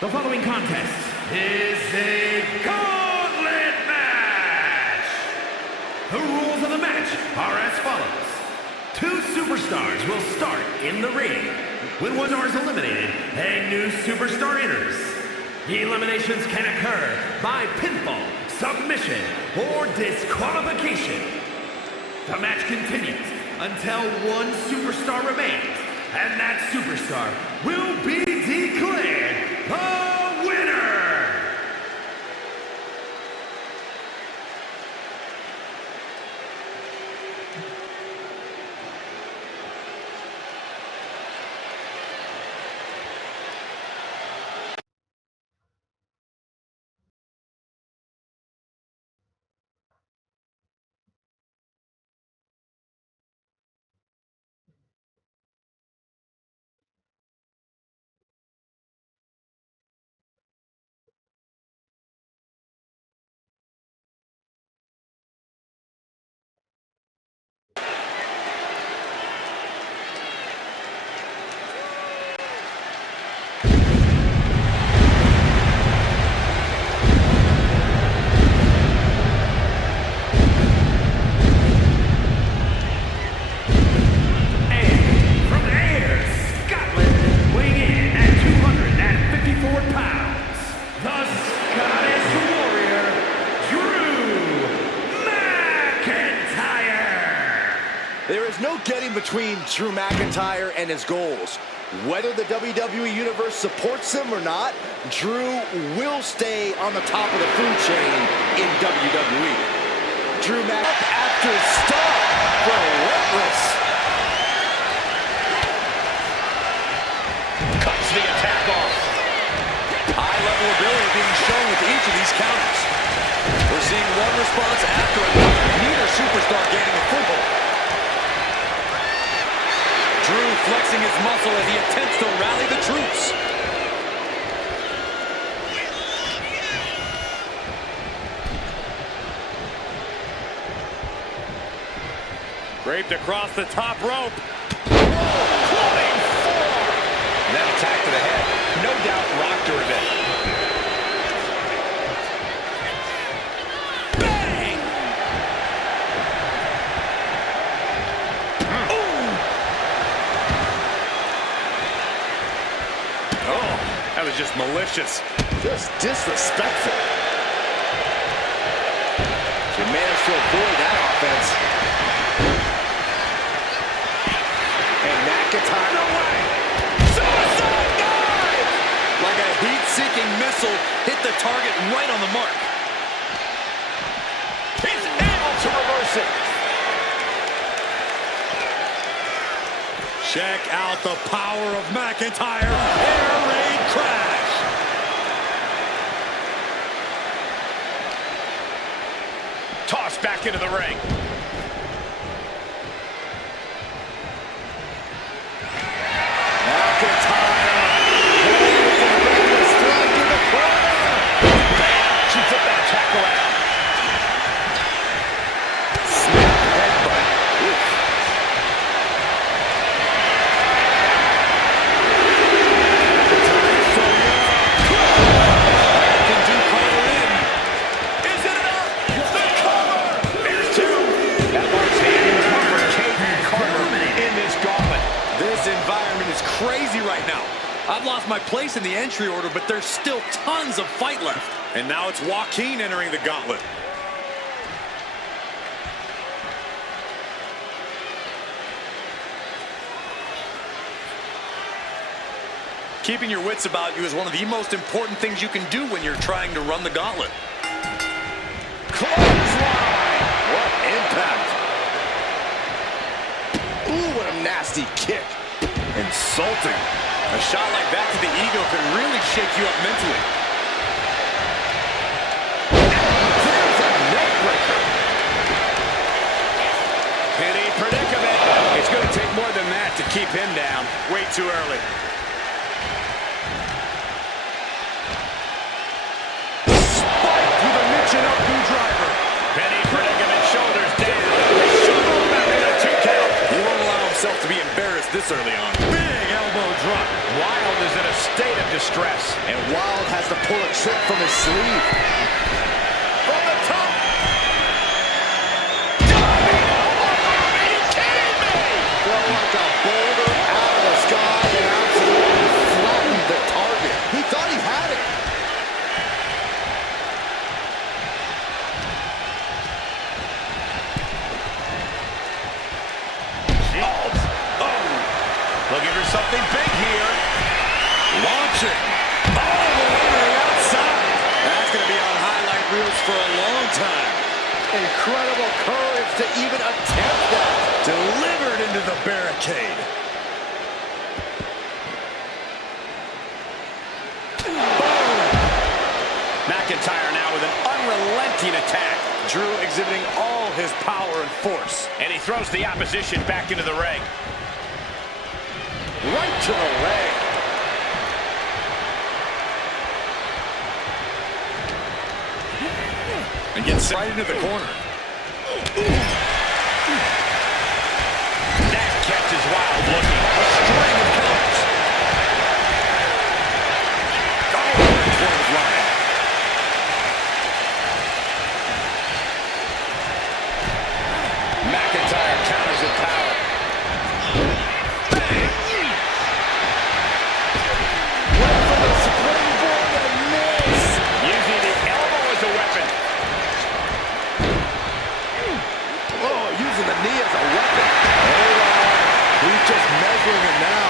The following contest is a gauntlet match. The rules of the match are as follows. Two superstars will start in the ring. When one star is eliminated, a new superstar enters. Eliminations can occur by pinfall, submission, or disqualification. The match continues until one superstar remains, and that superstar will be declared the winner! There is no getting between Drew McIntyre and his goals. Whether the WWE Universe supports him or not, Drew will stay on the top of the food chain in WWE. Drew McIntyre after stop, relentless. Cuts the attack off. High-level ability being shown with each of these counters. We're seeing one response after another. Neither superstar gaining a foothold. Drew flexing his muscle as he attempts to rally the troops. Draped across the top rope. Clubbing forearm. That attack to the head, no doubt rocked her a bit. That was just malicious. Just disrespectful. She managed to avoid that offense. And McIntyre. No way! Suicide dive! Like a heat-seeking missile, hit the target right on the mark. He's able to reverse it. Check out the power of McIntyre. Air raid crash. Tossed back into the ring. McIntyre. Strike to the corner. Bam! She flipped that attack around. Snap headbutt. Oof. Crazy right now. I've lost my place in the entry order, but there's still tons of fight left. And now it's Joaquin entering the gauntlet. Keeping your wits about you is one of the most important things you can do when you're trying to run the gauntlet. Clothesline! What impact! Ooh, what a nasty kick. Insulting. A shot like that to the ego can really shake you up mentally. There's a neck breaker. Penny predicament. It's going to take more than that to keep him down. Way too early. Spike with a Michinoku driver. Penny predicament, shoulders down. Shoulder back in a 2 count. He won't allow himself to be embarrassed this early on. Big elbow drop. Wilde is in a state of distress. And Wild has to pull a trick from his sleeve. From the top. Are you kidding me? Felt like a boulder out of the sky and absolutely flattened the target. He thought he had it. Looking for something big here. Launching. Oh, the way to the outside. That's going to be on highlight reels for a long time. Incredible courage to even attempt that. Delivered into the barricade. Boom. McIntyre now with an unrelenting attack. Drew exhibiting all his power and force. And he throws the opposition back into the ring. Right to the leg. And gets right into the corner. That catch is Wild looking. A string of counters. Oh, clothesline. McIntyre counters with power. Using the elbow as a weapon. Oh, using the knee as a weapon. Hold on. He's just measuring it now.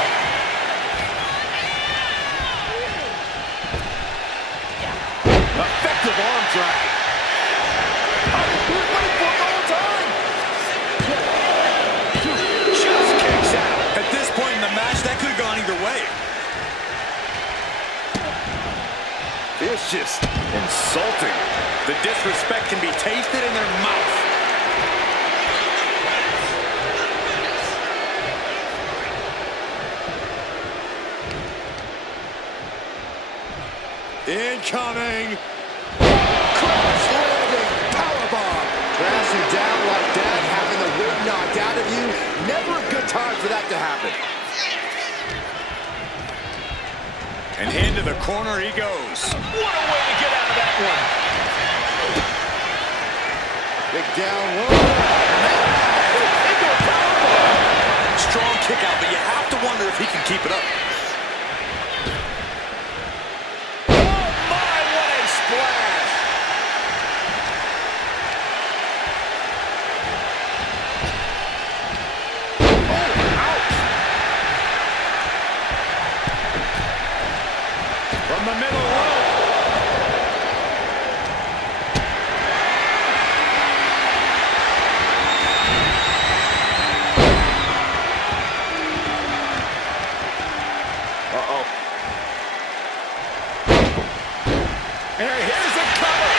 Effective arm drag. Oh, he was waiting for it the whole time. Just kicks out. At this point in the match, that could have gone either way. It's just insulting. The disrespect can be tasted in their mouth. Incoming. Cross landing. Powerbomb. Crashing down like that, having the wind knocked out of you. Never a good time for that to happen. And into the corner he goes. What a way to get out of that one. Big down low. Into a powerbomb. Strong kick out, but you have to wonder if he can keep it up. Oh my, what a splash. Oh, ouch. From the middle rope. Uh-oh. Here's a cover.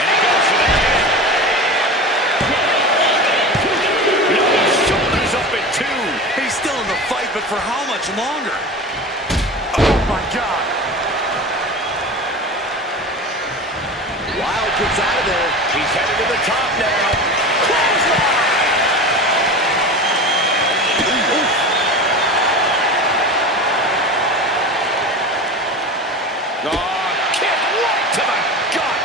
And he goes for the head. No, shoulders up at 2. He's still in the fight, but for how much longer? Oh, my God. Wild gets out of there. He's headed to the top now. Clothesline. Oh, kick right to the gut.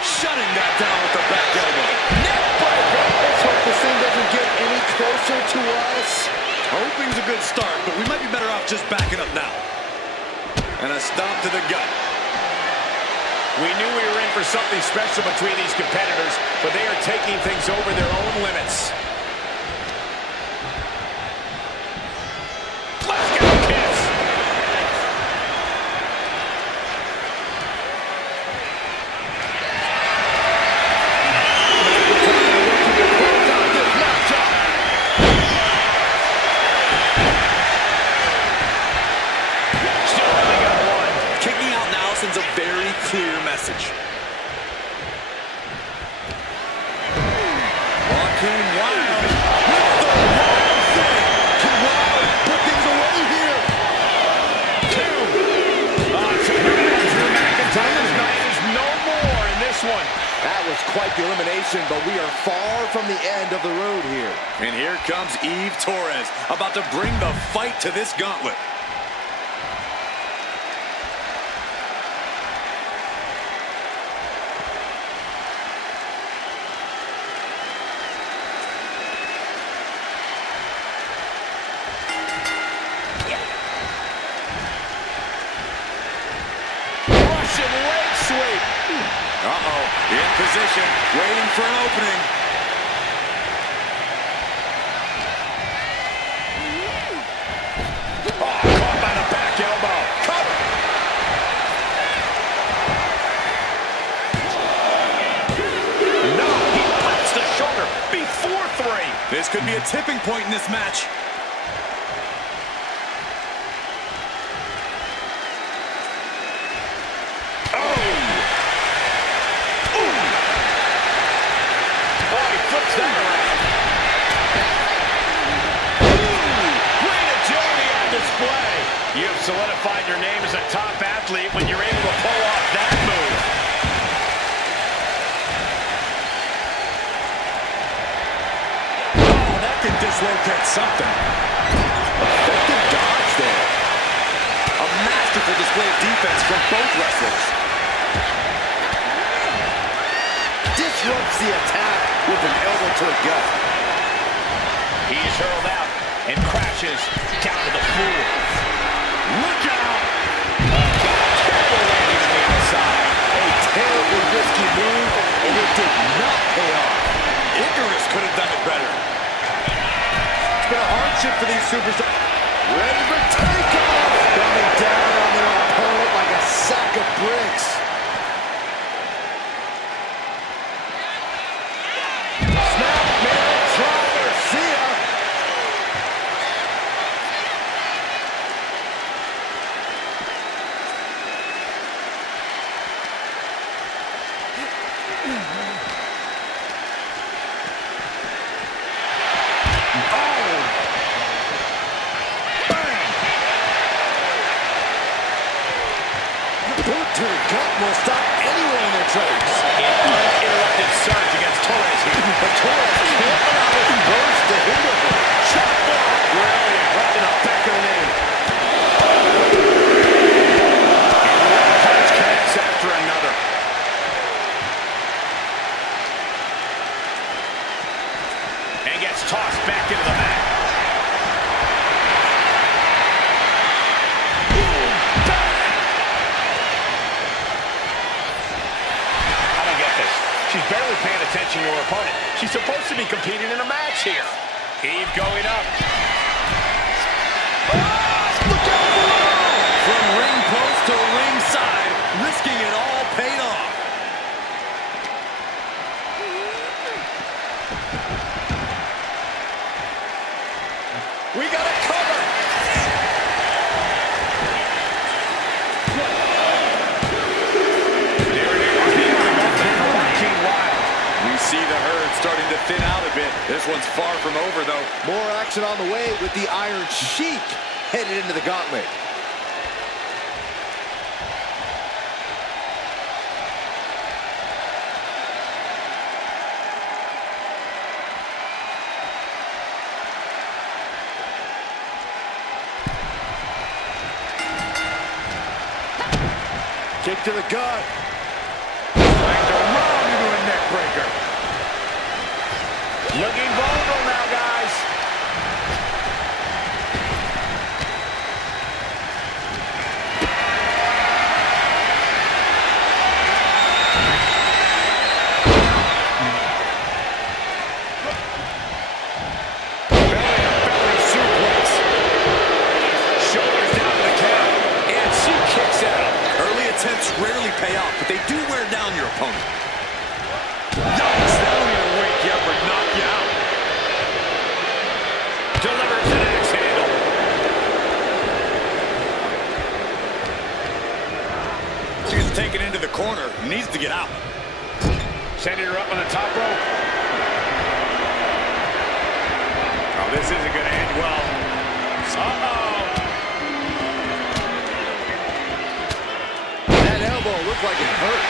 Shutting that down with the back elbow. Neck breaker. Let's hope this thing doesn't get any closer to us. Hoping's a good start, but we might be better off just backing up now. And a stomp to the gut. We knew we were in for something special between these competitors, but they are taking things over their own limits. Glasgow kiss. Still only got one. Kicking out now sends a very clear message. Walking Wild with the Wild thing. Can Wild put things away here? 2. Drew McIntyre's night is no more in this one. That was was quite the elimination, but we are far from the end of the road here. And here comes Eve Torres, about to bring the fight to this gauntlet. Russian leg sweep. Uh-oh, in position, waiting for an opening. Oh, caught by the back elbow. Cover. No, he pops the shoulder before 3. This could be a tipping point in this match. You've solidified your name as a top athlete when you're able to pull off that move. Oh, that can dislocate something. Effective dodge there. A masterful display of defense from both wrestlers. Disrupts the attack with an elbow to the gut. He's hurled out and crashes down to the floor. Look out! Terrible landing on the outside. A terribly risky move, and it did not pay off. Icarus could have done it better. It's been a hardship for these superstars. Ready for takeoff! Coming down on their opponent like a sack of bricks. Snap, man, try, see ya! Will stop anyone in their tracks. An uninterrupted surge against Torres here. But Torres can't allow this burst to hinder him. Chop block. Brilliant. Right in the back of the knee. And one punch connects after another. And gets tossed back into the mat. She's barely paying attention to her opponent. She's supposed to be competing in a match here. Eve going up. Look out below! From ring post to ring side, risking it all paid off. We got it covered. See the herd starting to thin out a bit. This one's far from over, though. More action on the way with the Iron Sheik headed into the gauntlet. Kick to the gut. Trying to run into a neck breaker. Looking vulnerable now, guys. Belly-to-belly suplex. Shoulders down to the count. And she kicks out. Early attempts rarely pay off, but they do wear down your opponent. Yikes, that'll either wake you up or knock you out. Delivers an axe handle. She's taken into the corner. Needs to get out. Sending her up on the top rope. Oh, this isn't going to end well. Uh-oh. That elbow looked like it hurt.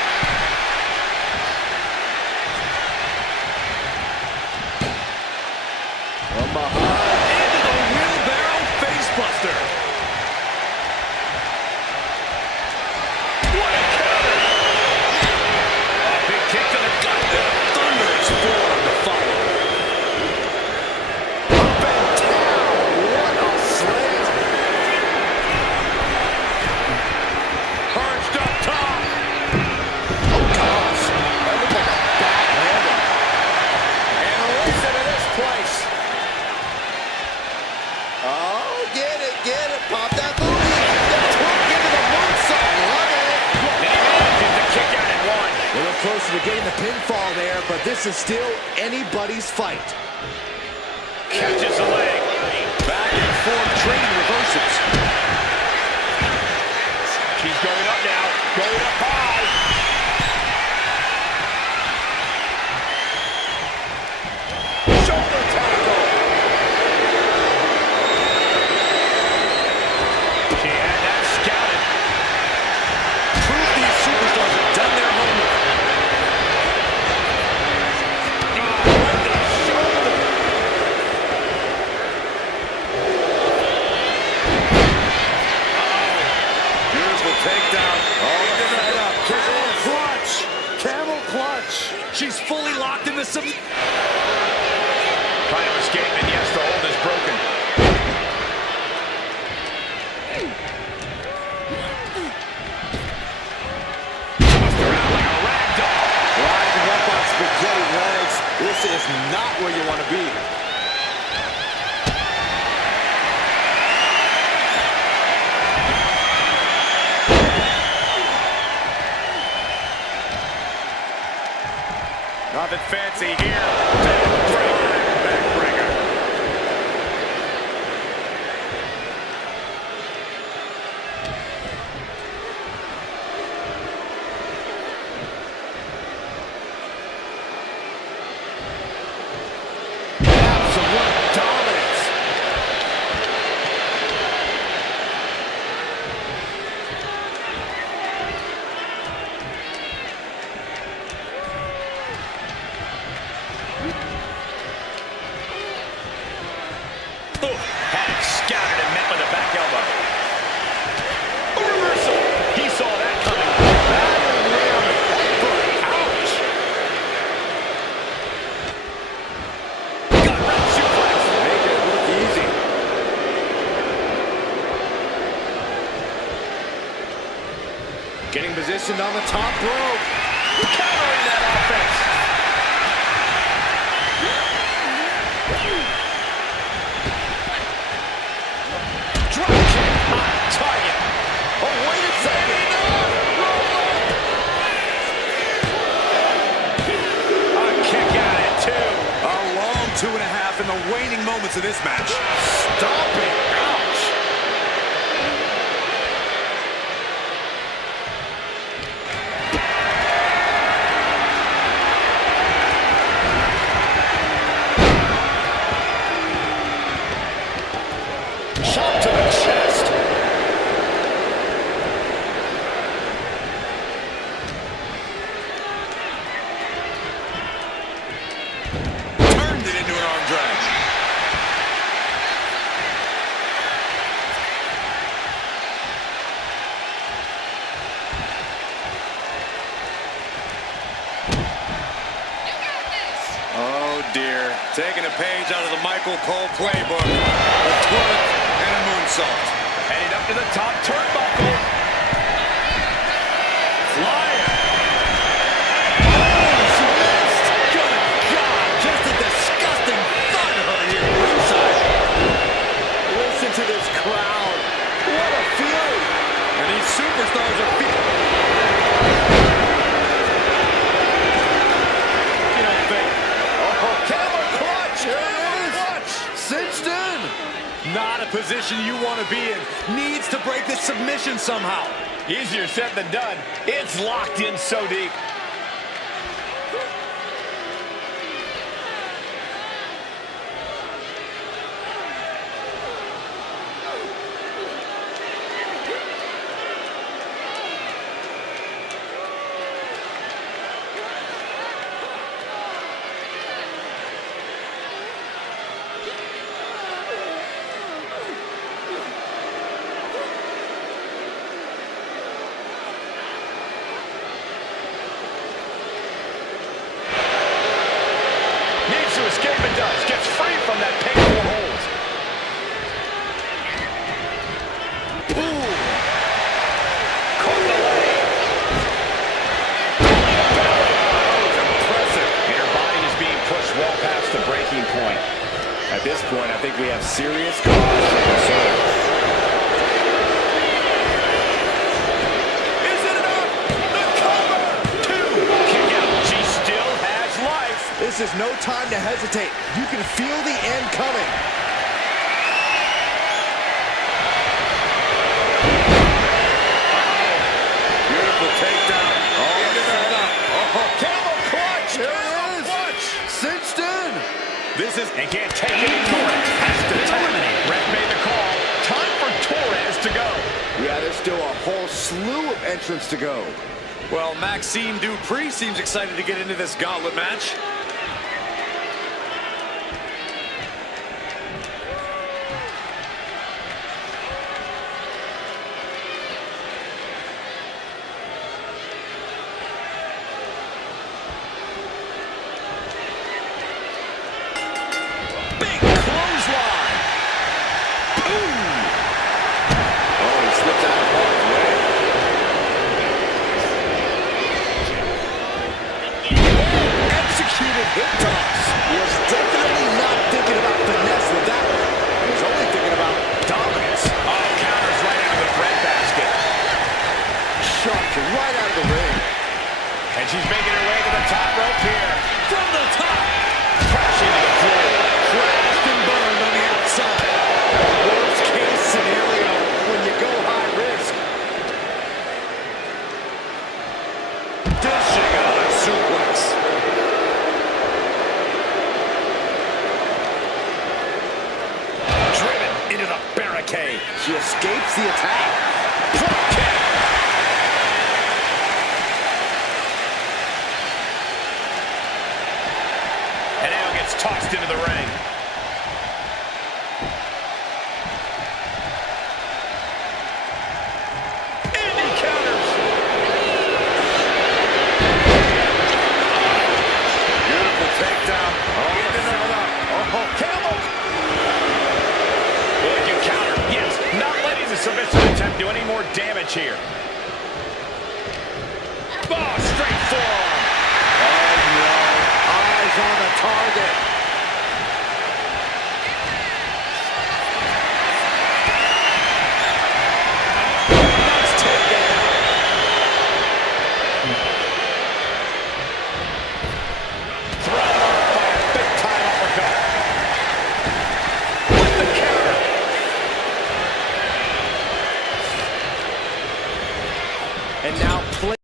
A little closer to getting the pinfall there, but this is still anybody's fight. Catches the leg. Back and forth, trading reversals. She's going up now. Going up high. Shoulder tackle. She had that scouted. Proof these superstars have done their homework. Right to the shoulder. Beautiful takedown. Set up. Camel clutch. Camel clutch. She's fully locked in the sub. Trying to escape, and yes, the hold is broken. Tossed around like a rag doll. Rising up on spaghetti legs. This is not where you want to be. Nothing fancy here. Backbreaker. Absolute dominance. Had it scouted and met with a back elbow. A reversal. He saw that coming. Ouch. Gut wrench suplex. Make it look easy. Getting positioned on the top rope. Countering that offense. Drop kick on target. Oh, wait a second. A kick out at 2. A long 2.5 in the waning moments of this match. Stomping. Ouch. Shot to the chest. Turned it into an arm drag. Oh dear. Taking a page out of the Michael Cole playbook. A twerk and a moonsault. Headed up to the top turnbuckle. Flying. Oh, she missed. Good God. Just a disgusting thud of her here inside. Listen to this crowd. What a feeling. And these superstars are feeling. You don't think. Oh, camel clutch. Here it is. Cinched in. Not a position you want to be in. Needs to break this submission somehow. Easier said than done. It's locked in so deep. To escape and does. Gets free from that painful hold. Ooh. Caught the leg. Impressive. And her body is being pushed well past the breaking point. At this point, I think we have serious cause for concern. Is it enough? The cover. 2. This is no time to hesitate. You can feel the end coming. Beautiful takedown. Camel clutch. There Camel it is. clutch. Cinched in. This is, and can't take it anymore. Has to tap. Ref made the call. Time for Torres to go. Yeah, there's still a whole slew of entrants to go. Well, Maxime Dupree seems excited to get into this gauntlet match. Big clothesline. Boom. Oh, he slipped out of harm's way. Executed hip toss. He was definitely not thinking about finesse with that one. He was only thinking about dominance. Oh, counters right into the breadbasket. Shark right out of the ring. And she's making her way to the top rope here. From the top. Crashing to the floor. Crashed and burned on the outside. Worst case scenario when you go high risk. Dishing out a suplex. Driven into the barricade. She escapes the attack. Drop kick. And now gets tossed into the ring. And he counters. Beautiful takedown. Camel. Will he do counter? Yes. Not letting the submission attempt do any more damage here. Oh, straight forearm. Oh no. Eyes on the target. Nice takedown. Thrown off by a big-time uppercut. With the counter. And now play.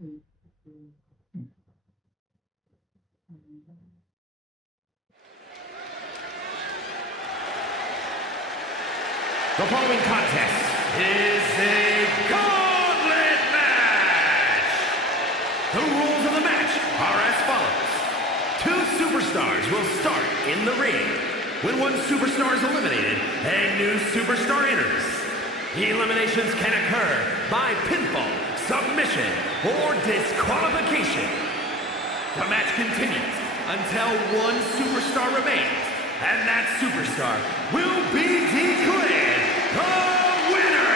The following contest is a gauntlet match. The rules of the match are as follows. Two superstars will start in the ring. When one superstar is eliminated, a new superstar enters. Eliminations can occur by pinfall, submission, or disqualification. The match continues until one superstar remains, and that superstar will be declared the winner!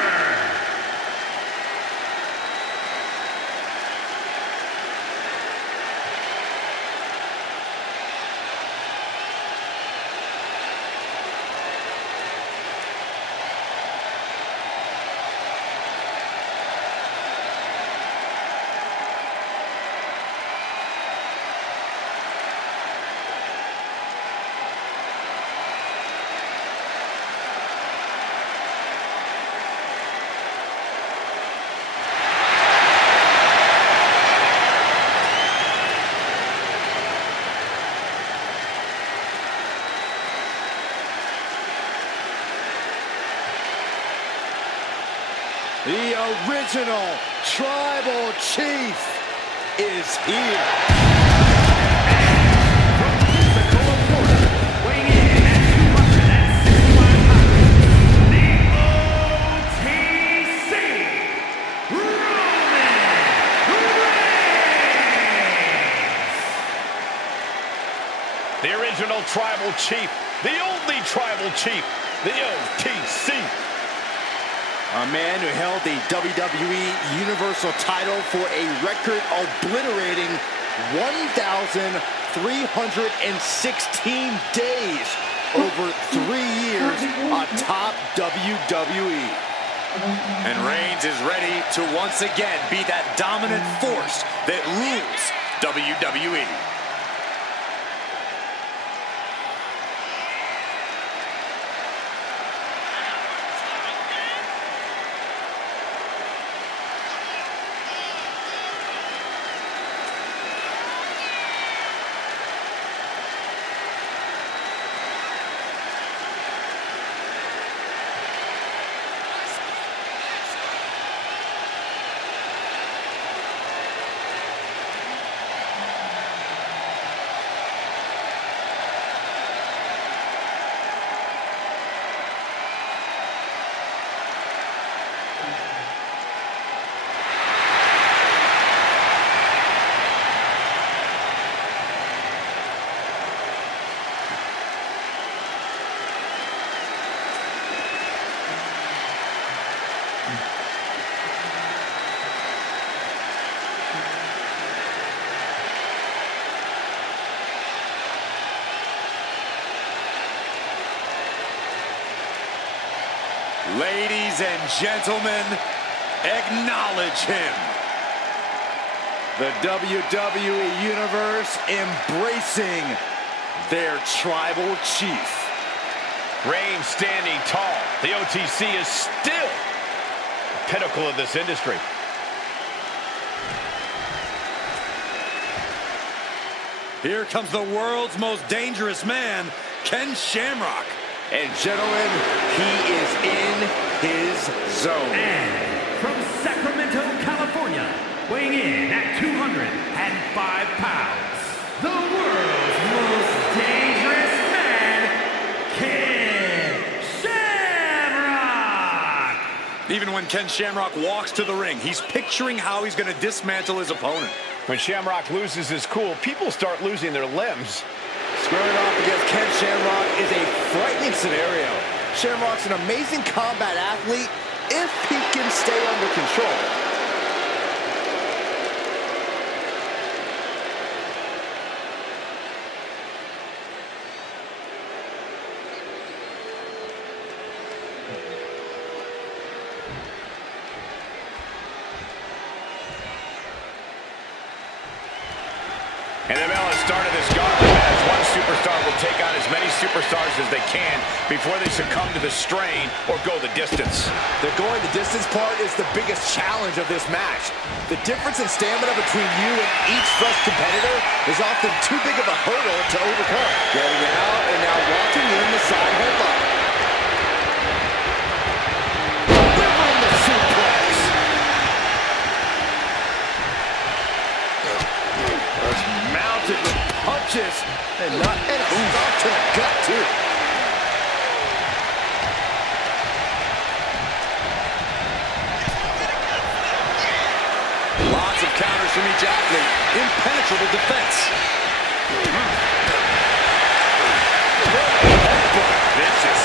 The original Tribal Chief is here. From Pensacola, Florida, weighing in at 265 pounds, the OTC, Roman Reigns! The original Tribal Chief, the only Tribal Chief, the OTC. A man who held the WWE Universal title for a record-obliterating 1,316 days over 3 years atop WWE. And Reigns is ready to once again be that dominant force that rules WWE. Ladies and gentlemen, acknowledge him. The WWE Universe embracing their Tribal Chief. Reigns standing tall. The OTC is still the pinnacle of this industry. Here comes the world's most dangerous man, Ken Shamrock. And gentlemen, he is in his zone. And from Sacramento, California, weighing in at 205 pounds, the world's most dangerous man, Ken Shamrock! Even when Ken Shamrock walks to the ring, he's picturing how he's going to dismantle his opponent. When Shamrock loses his cool, people start losing their limbs. Squaring off against Ken Shamrock is a frightening scenario. Shamrock's an amazing combat athlete if he can stay under control. And the bell has started this gauntlet match. One superstar will take on as many superstars as they can before they succumb to the strain or go the distance. The going the distance part is the biggest challenge of this match. The difference in stamina between you and each fresh competitor is often too big of a hurdle to overcome. Getting out and now walking in the side headlock. Delivering the suplex. Mounted with punches and a stop to the gut too. Lots of counters from each athlete. Impenetrable defense. Vicious.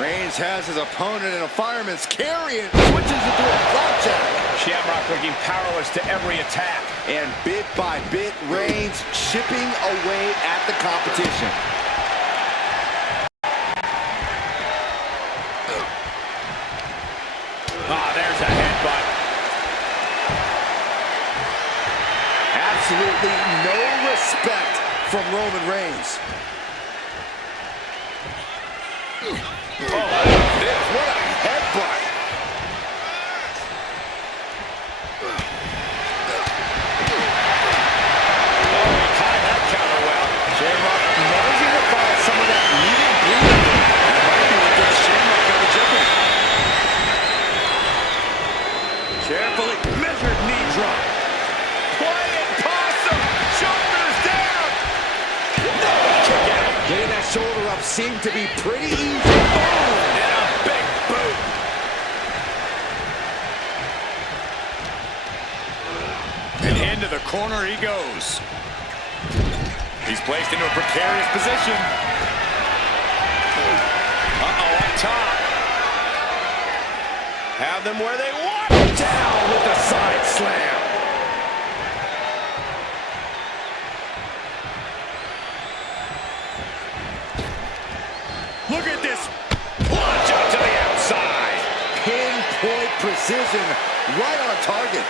Reigns has his opponent in a fireman's carry and switches into a flapjack. Shamrock looking powerless to every attack. And bit by bit, Reigns chipping away at the competition. There's a headbutt. Absolutely no respect from Roman Reigns. What a headbutt. Timed that counter well. Shamrock managing to find some of that needed breathing. That might be what gets Shamrock out of jeopardy. Carefully measured knee drop. Quiet possum. Shoulders down. No, kick out. Getting that shoulder up seemed to be pretty easy. Boom. And a big boot. And into the corner he goes. He's placed into a precarious position. Uh-oh, up top. Have them where they want. Down with the side slam. Look at this. Launch out to the outside. Pinpoint precision right on target.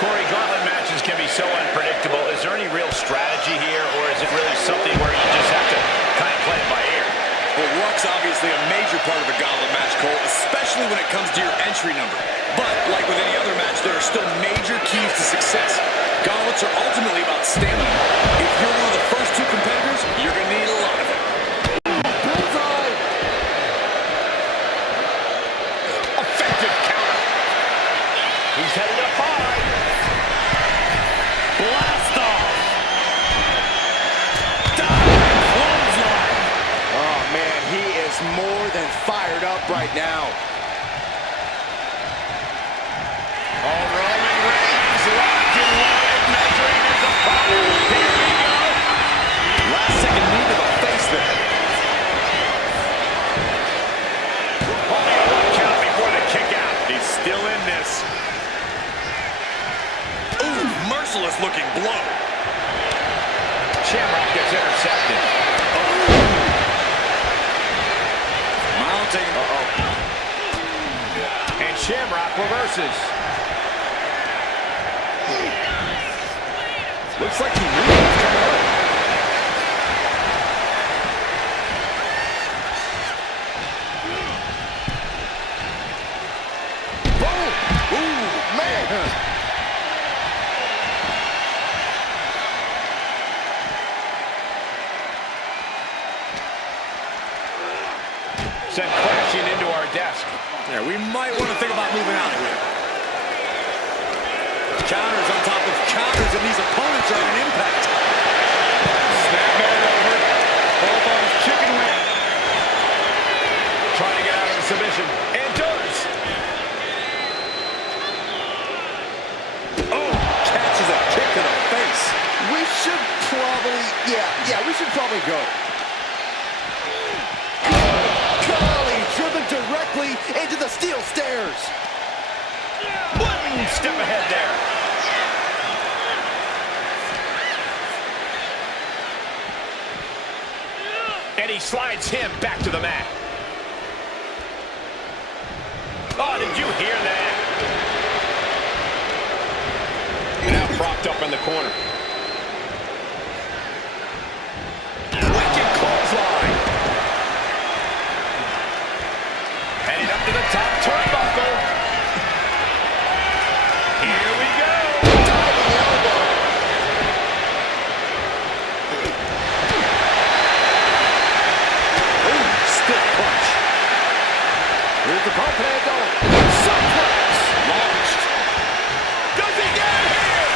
Corey, gauntlet matches can be so unpredictable. Is there any real strategy here, or is it really something where you just have to kind of play it by ear? Well, luck's obviously a major part of a gauntlet match, Cole, especially when it comes to your entry number. But, like with any other match, there are still major keys to success. Gauntlets are ultimately about stamina. If you're one of the first two competitors, you're going to need a lot of it. Bullseye. Effective counter. He's headed up high. Blast off. Diving clothesline. Oh, man, he is more than fired up right now. Oh, Roman Reigns locked and loaded, measuring his opponent. Here we go. Last second knee to the face there. Only a 1 count before the kick out. He's still in this. Ooh, merciless looking blow. Shamrock gets intercepted. Mounting. And Shamrock reverses. Looks like he knew it was coming up. Boom! Ooh, man! Sent crashing into our desk. Yeah, we might want to think about moving out of here. Counters on top of counters, and these opponents are in impact. Snap man over. Bulldogs chicken wing. Trying to get out of the submission. And does. Oh, catches a kick to the face. We should probably, we should probably go. Golly, driven directly into the steel stairs. One step ahead there. And he slides him back to the mat. Oh, did you hear that? propped up in the corner. Wicked clothesline. Heading up to the top turnbuckle. Here we go. Diving elbow. Ooh, stiff punch. Here's the pump handle. Suplex. Launched. Does he get it here?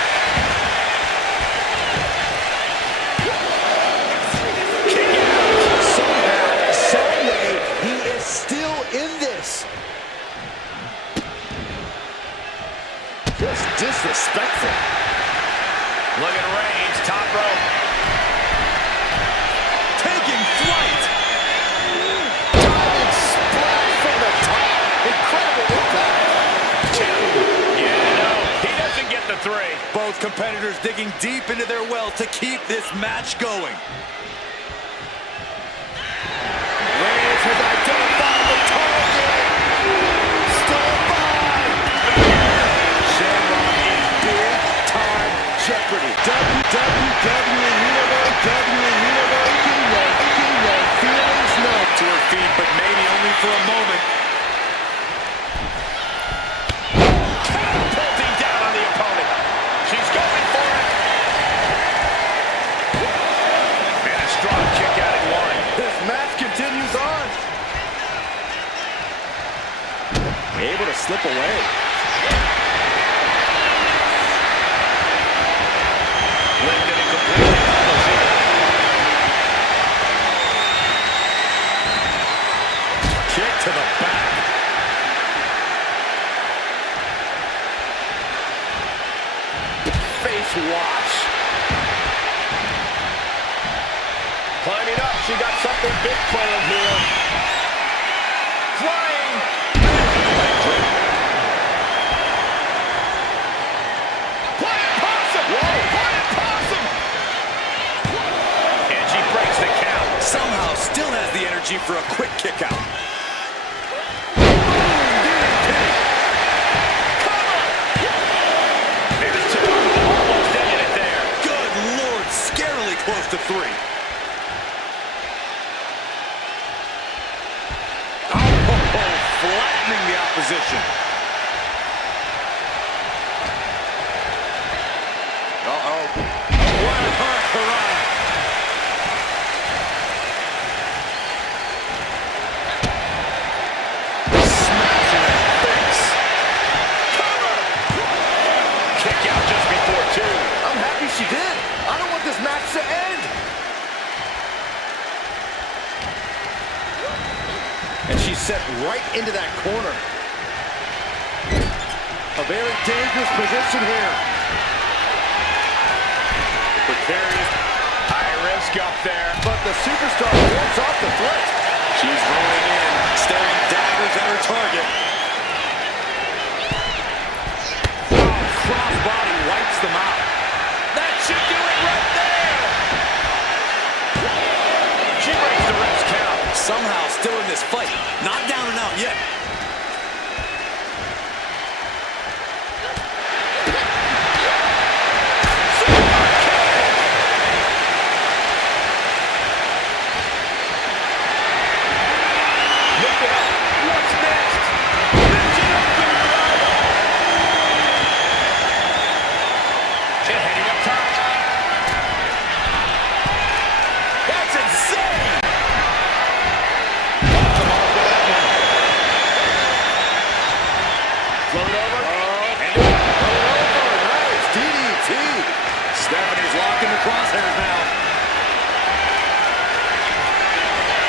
Kick out. Somehow, someway, he is still in this. Just disrespectful. Look at Reigns, top rope. Taking flight. Diving splash from the top. Incredible impact. Yeah, no, he doesn't get the three. Both competitors digging deep into their well to keep this match going. Reigns has identified the target. Still by. Shamrock in big time jeopardy. WWE Universe, feelings no. To her feet, but maybe only for a moment. Catapulting down on the opponent. She's going for it. And a strong kick out at one. This match continues on. Able to slip away. Lifted and completely helpless here. Kick to the back. Face wash. Climbing up, she got something big planned here. Flying. Flying possum. Whoa. Flying possum. And she breaks the count. Somehow still has the energy for a quick kick out. There's two. Almost ended it there. Good Lord, scarily close to three. Flattening the opposition. Uh-oh. What a hurrah. Smashing her face. Cover! Kick out just before two. I'm happy she did. I don't want this match to end. And she's set right into that corner. A very dangerous position here. Precarious. High risk up there. But the superstar holds off the threat. She's rolling in, staring daggers at her target. Crossbody wipes them out. That should do it right there. She breaks the ref's count. Somehow still in this fight. Not down and out yet. Stephanie's locked in the crosshairs now.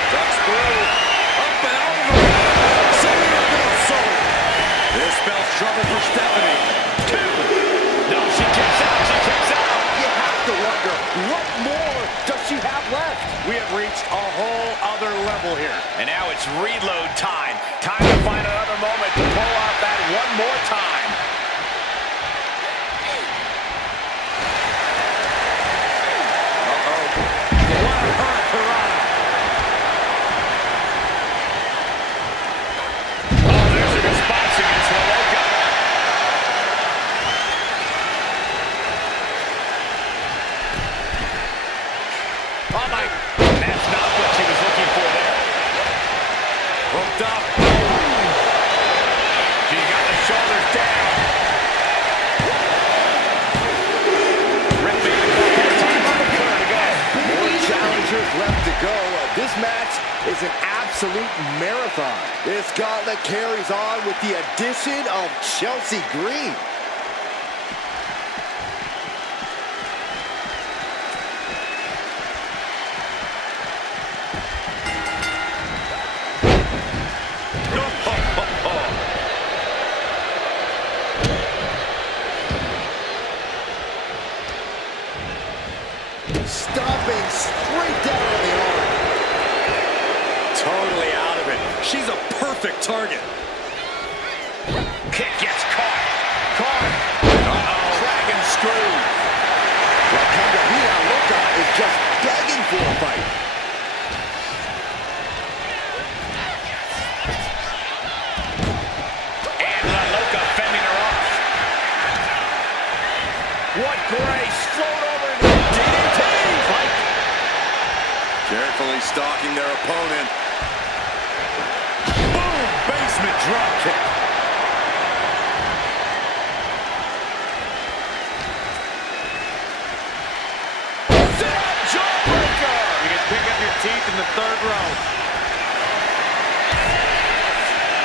Ducks through. Up and over. This spells trouble for Stephanie. Two. No, she kicks out. She kicks out. You have to wonder, what more does she have left? We have reached a whole other level here. And now it's reload time. Time to find another moment to pull off that one more time. an absolute marathon. This gauntlet carries on with the addition of Chelsea Green. Stomping straight down on the arm. Totally out of it. She's a perfect target. Kick gets caught. Caught. Dragon screw. Raquel Loca is just begging for a fight. And La Loca fending her off. What grace. Float over into the DDT. Fight. Carefully stalking their opponent. Boom! Basement drop kick. Sit-up jawbreaker. You can pick up your teeth in the third row.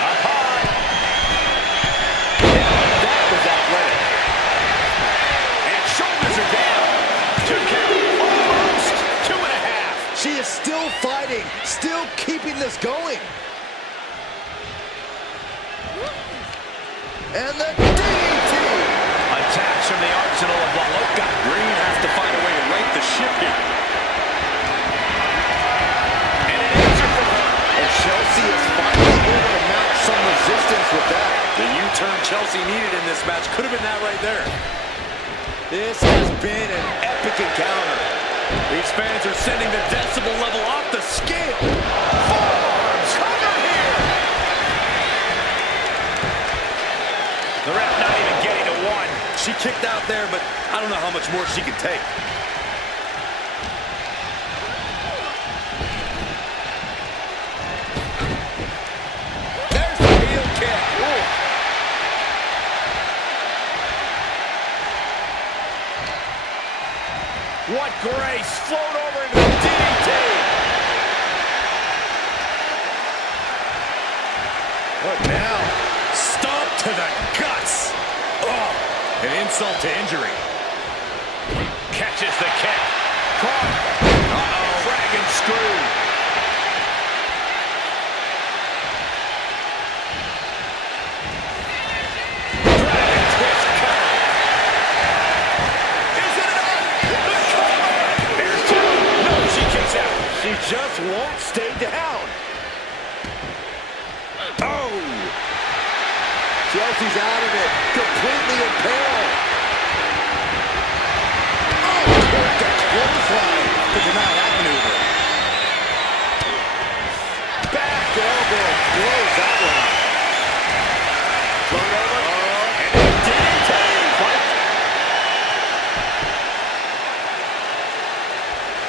Up high. That was athletic. And shoulders are down. 2 count. Almost. 2.5. She is still fighting, still keeping this going. And the DDT! Attacks from the arsenal of La Loca. Green has to find a way to right the ship here. And an answer from her. And Chelsea is finally able to mount some resistance with that. The U-turn Chelsea needed in this match could have been that right there. This has been an epic encounter. These fans are sending the decibel level off the scale. Forearms. Cover here. The ref not even getting to one. She kicked out there, but I don't know how much more she can take. There's the heel kick. Ooh. What grace. Float over into the DDT. What now? Stomp to the guts. Oh, an insult to injury. Catches the kick. Caught. Uh-oh. Dragon screw. Dragon twist cover. Is it enough? The cover. There's 2. No, she kicks out. She just won't stay down. Oh! Chelsea's out of it, completely impaled. Oh, the clothesline to deny that maneuver. Back elbow blows that one up. Float over. And the DDT. Fight.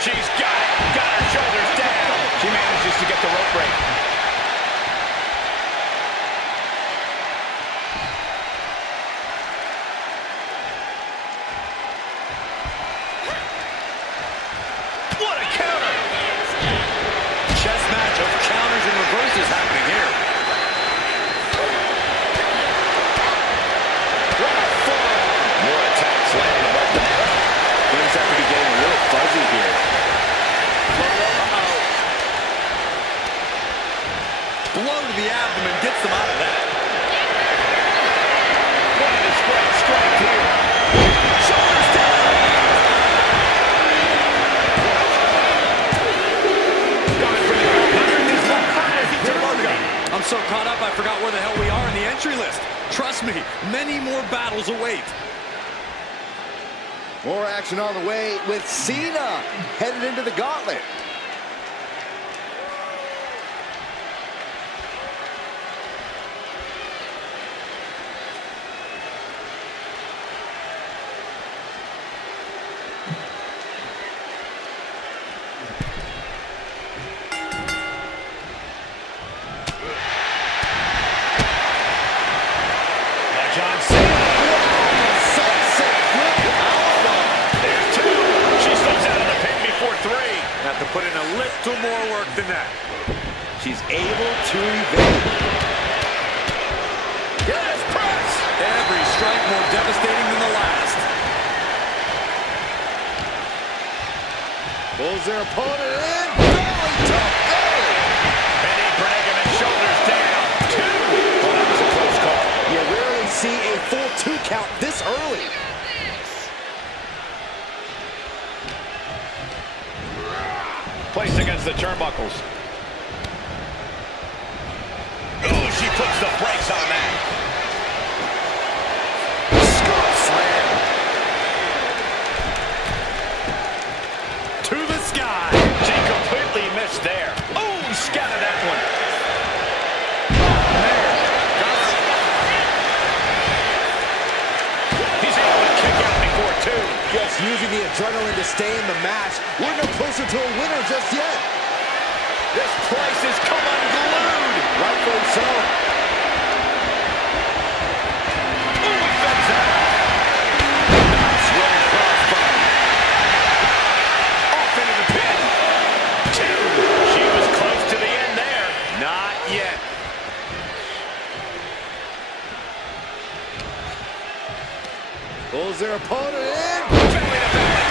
She's got it. Got her shoulders down. She manages to get the rope break. What a counter! Chess match of counters and reverses happening here. What a forearm! More attacks landing above the net. Things have to be getting a little fuzzy here. Blow to the abdomen gets them out of that. What a display of strength here. Shoulders down. Coming from the outside. He's not high as he turns. I'm so caught up I forgot where the hell we are in the entry list. Trust me, many more battles await. More action on the way with Cena headed into the gauntlet. John Cena. Sunset flip powerbomb. There's 2. She slips out of the pin before 3. Have to put in a little more work than that. She's able to evade. Yes, press! Every strike more devastating than the last. Pulls their opponent in. Belly to belly. Penny predicament, shoulders down. 2. Oh, that was a close call. You rarely see a full 2 count this early. Placed against the turnbuckles. Ooh, she puts the brakes on that. Skull slam. To the sky. She completely missed there. Ooh, scattered that one. Oh, man. He's able to kick out before 2. Just using the adrenaline to stay in the match. We're no closer to a winner just yet. This place has come unglued. Rightfully so. Ooh, he fends out. Nice running crossbody. Off into the pin. 2. She was close to the end there. Not yet. Pulls their opponent in. Belly to belly.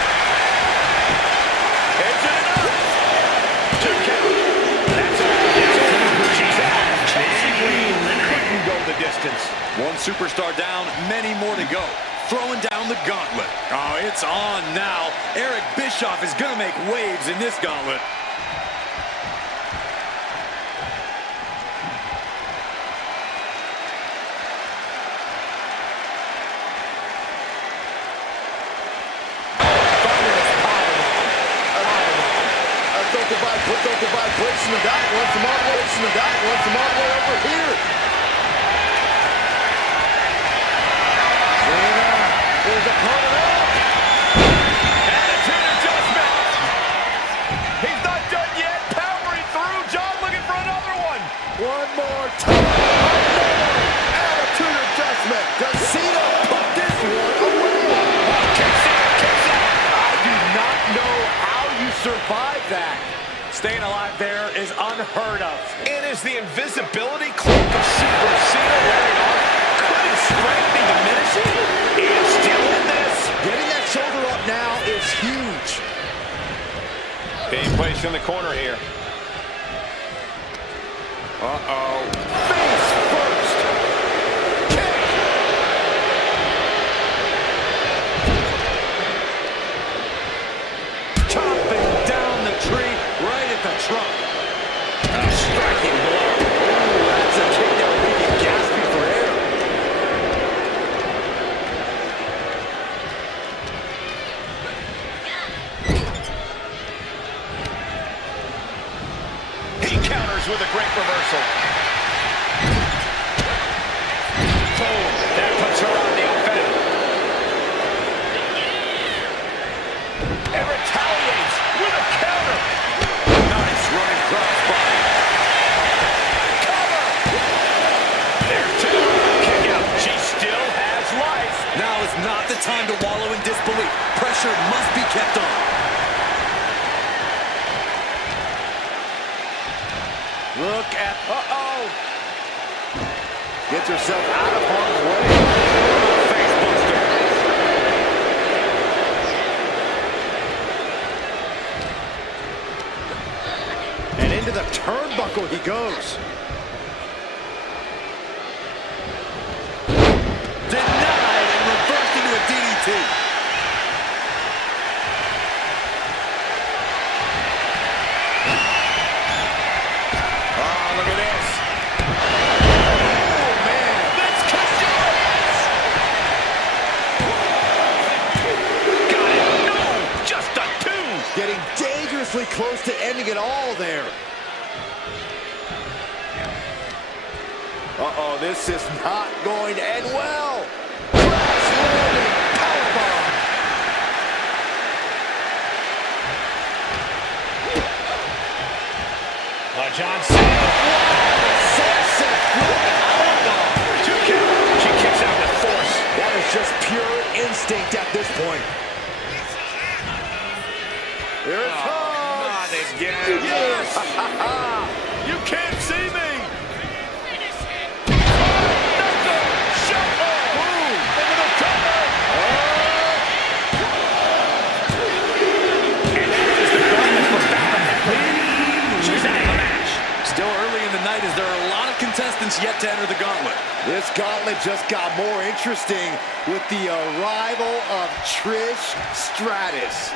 Is it enough? 2 count. That's all. She's out. Couldn't go the distance. One superstar down, many more to go. Throwing down the gauntlet. Oh, it's on now. Eric Bischoff is going to make waves in this gauntlet. Put the vibration of that one from all the way from that one from all the way over here. Cena is opponent up. Attitude adjustment. He's not done yet. Powering through. John looking for another one. One more time. Attitude adjustment. Does Cena put this one away? Kicks out. I do not know how you survive that. Staying alive there is unheard of. And is the invisibility cloak of Super Cena wearing off? Could his strength be diminishing? He is still in this. Getting that shoulder up now is huge. Being placed in the corner here. Uh-oh. Face first. Kick. Chopping down the tree right at the trunk. A striking blow. Ooh, that's a kick that will leave you gasping for air. He counters with a great reversal. Oh, that puts her on the offense. And retaliates with a counter. Nice running crossbody. Cover. There's 2. Kick out. She still has life. Now is not the time to wallow in disbelief. Pressure must be kept on. Look at, Gets herself out of harm's way. Face buster. And into the turnbuckle he goes. Denied and reversed into a DDT. Oh, look at this. Oh, man. Let's cut got it. No, just a 2. Getting dangerously close to ending it all there. Uh-oh, this is not going to end well. Crash landing powerbomb. John Cena. Sunset flip powerbomb. 2 count. She kicks out with force. That is just pure instinct at this point. Here it comes. Not again. Yes. You can't see me. Still early in the night as there are a lot of contestants yet to enter the gauntlet. This gauntlet just got more interesting with the arrival of Trish Stratus.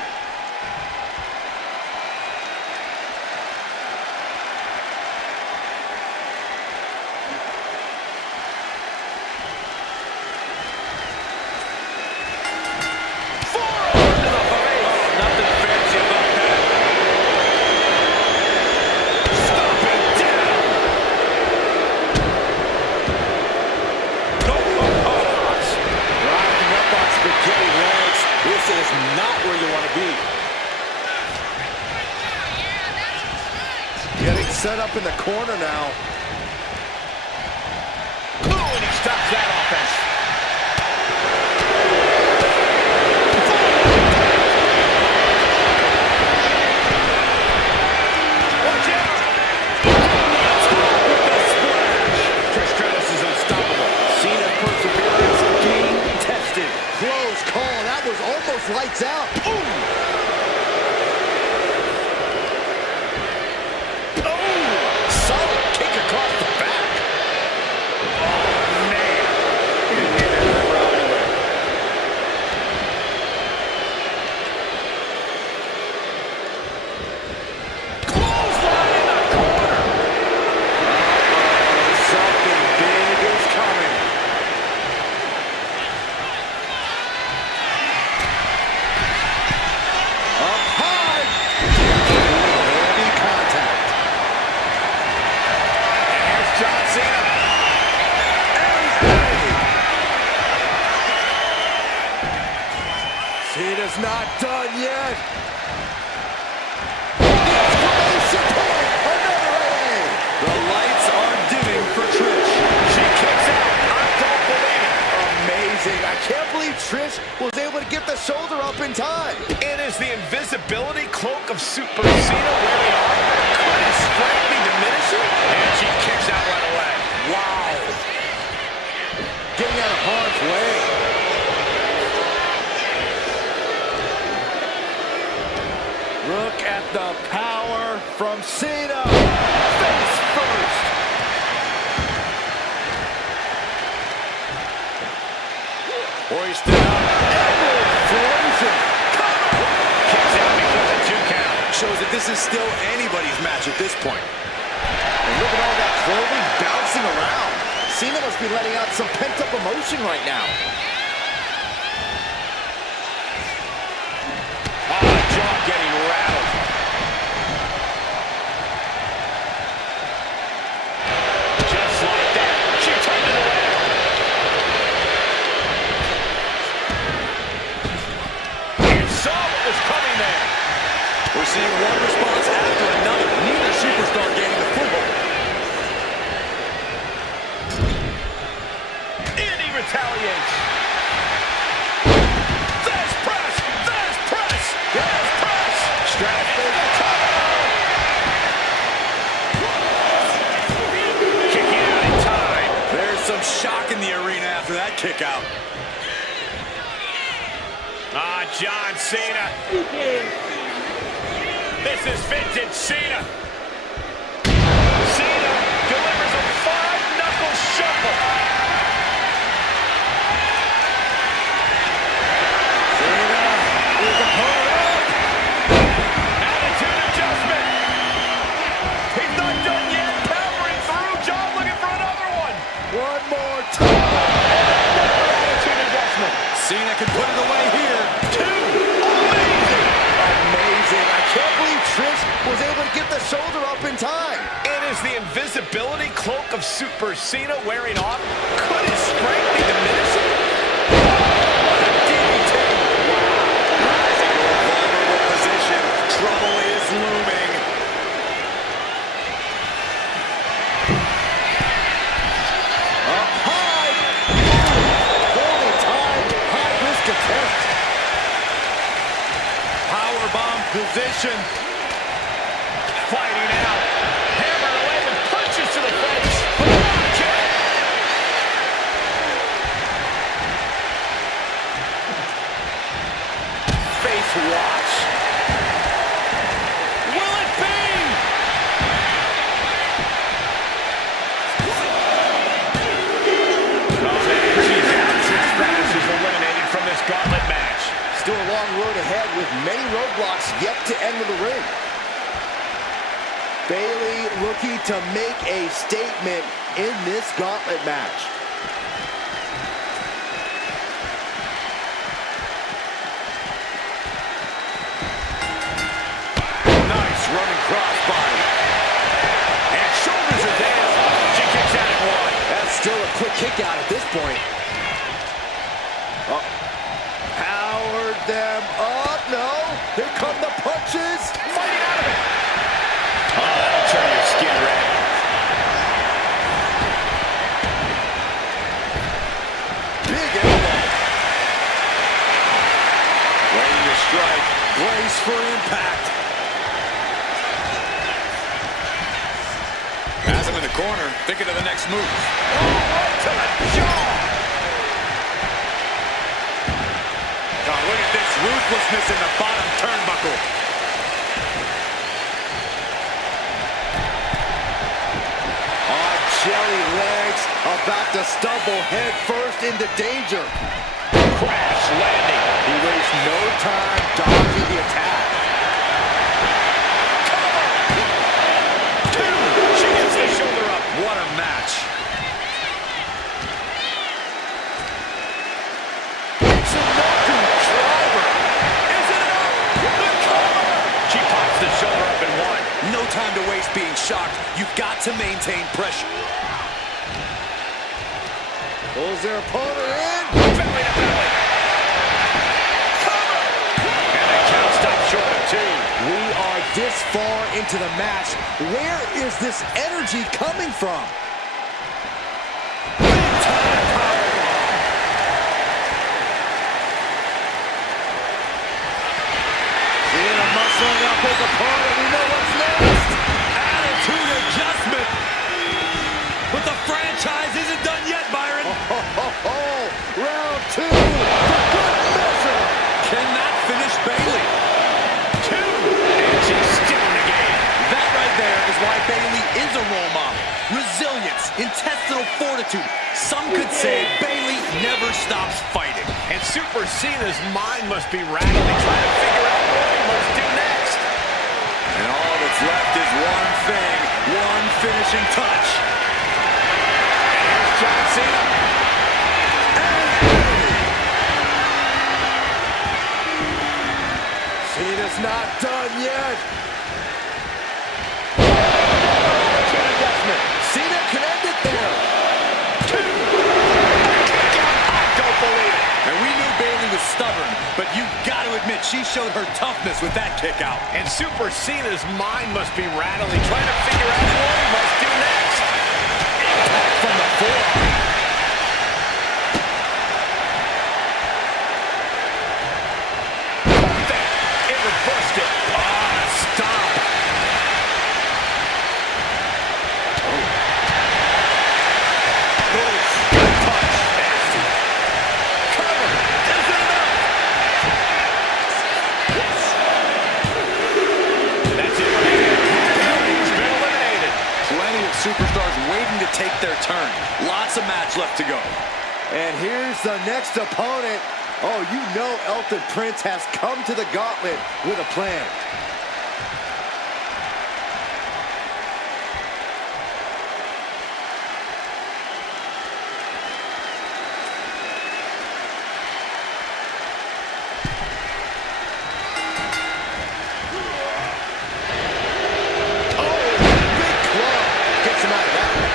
This is not where you want to be. Getting set up in the corner now. Ooh, and he stops that offense. Watch out! With the splash. Trish Stratus is unstoppable. Cena's perseverance being tested. Close call. That was almost lights out. Solid kick across the back. Oh, man. Clothesline in the corner. Something big is coming. Up high. Heavy contact. And here's John Cena. Cena's not done yet. Exclamation point. Another AA. The lights are dimming for Trish. She kicks out. I don't believe it. Amazing. I can't believe Trish was able to get the shoulder up in time. It is the invisibility cloak of Super Cena wearing off. Could his strength be diminishing? And she kicks out right away. Wow. Getting out of harm's way. Look at the power from Cena. Face first. Hoisted up. Explosion. Kicks out before the 2 count. Shows that this is still anybody's match at this point. And look at all that clothing bouncing around. Cena must be letting out some pent-up emotion right now. Jaw getting rattled. Just like that. She turned it around. And saw what was coming there. We're seeing one response after another. Neither superstar gaining the football. And he retaliates. There's press! There's press! There's press! Stratus for the cover! Kicking out in time. There's some shock in the arena after that kick out. John Cena. This is vintage Cena. Cena delivers a 5-knuckle shuffle. Cena is a up. Attitude adjustment. He's not done yet. Powering through. John looking for another one. One more time. Another attitude adjustment. Cena can put it away here. 2. Amazing. Amazing. I can't believe Trish was able to get the shoulder up in time. It is the invisibility cloak of Super Cena wearing off. Could his strength be diminishing? What a DDT. Wow. Rising to a vulnerable position. Trouble is looming. Up high. Holding time. High risk attempt. Powerbomb position. Fighting out. Hammered away with many roadblocks yet to enter the ring. Bayley looking to make a statement in this gauntlet match. Nice running crossbody. And shoulders are down. She kicks out at one. That's still a quick kick out at this point. Powered them up. No. Here come the punches. Fighting out of it. Oh, that'll turn your skin red. Big elbow. Ready to strike. Brace for impact. Has him in the corner, thinking of the next move. Oh, right to the jaw. Oh, look at this ruthlessness in the bottom turnbuckle. On jelly legs, about to stumble head first into danger. Crash landing. He wastes no time dodging the attack. Two. She gets the shoulder up. What a match. It's a knocking driver. Is it enough? The cover. She pops the shoulder up in one. No time to waste being shocked. You've got to maintain pressure. Pulls their opponent in. Belly to belly. Cover. And the count stops short of two. We are this far into the match. Where is this energy coming from? Seeing a muscling up his opponent. We know what's next. Attitude adjustment. But the franchise isn't done yet, Byron. Round two. For good measure. Can that finish Bayley? Two. And she's still in the game. That right there is why Bayley is a role model. Resilience, intestinal fortitude. Some could say Bayley never stops fighting. And Super Cena's mind must be rattling, trying to figure out what he must do next. And all that's left is one thing, one finishing touch. And here's John Cena. Cena's not done yet. Cena connected there. Two. I don't believe it. And we knew Bayley was stubborn, but you've got to admit she showed her toughness with that kick out. And Super Cena's mind must be rattling, trying to figure out what he must do next. Impact from the forearm. It reversed it. Oh, stop. Superstars waiting to take their turn. Lots of match left to go. And here's the next opponent. Oh, you know Elton Prince has come to the gauntlet with a plan.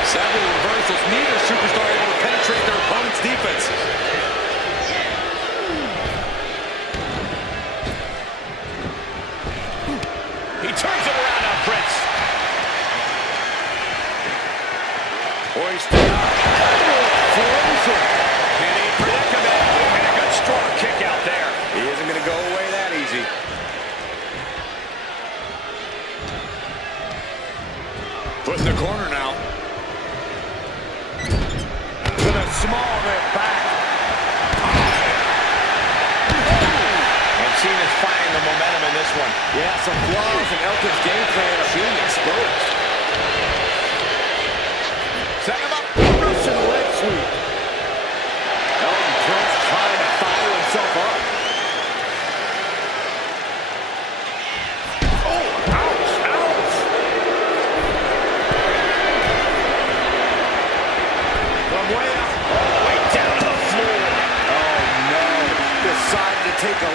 Several reversals. Neither superstar able to penetrate their opponent's defense. He turns it around on Prince. Hoisted up. Frozen. In a predicament. And a good strong kick out there. He isn't going to go away that easy. Put in the corner now. Small rip back. And Cena's finding the momentum in this one. Yeah, some flaws in Elton's game plan are being exposed. Set him up. Russian leg sweep. Elton Prince trying to fire himself up.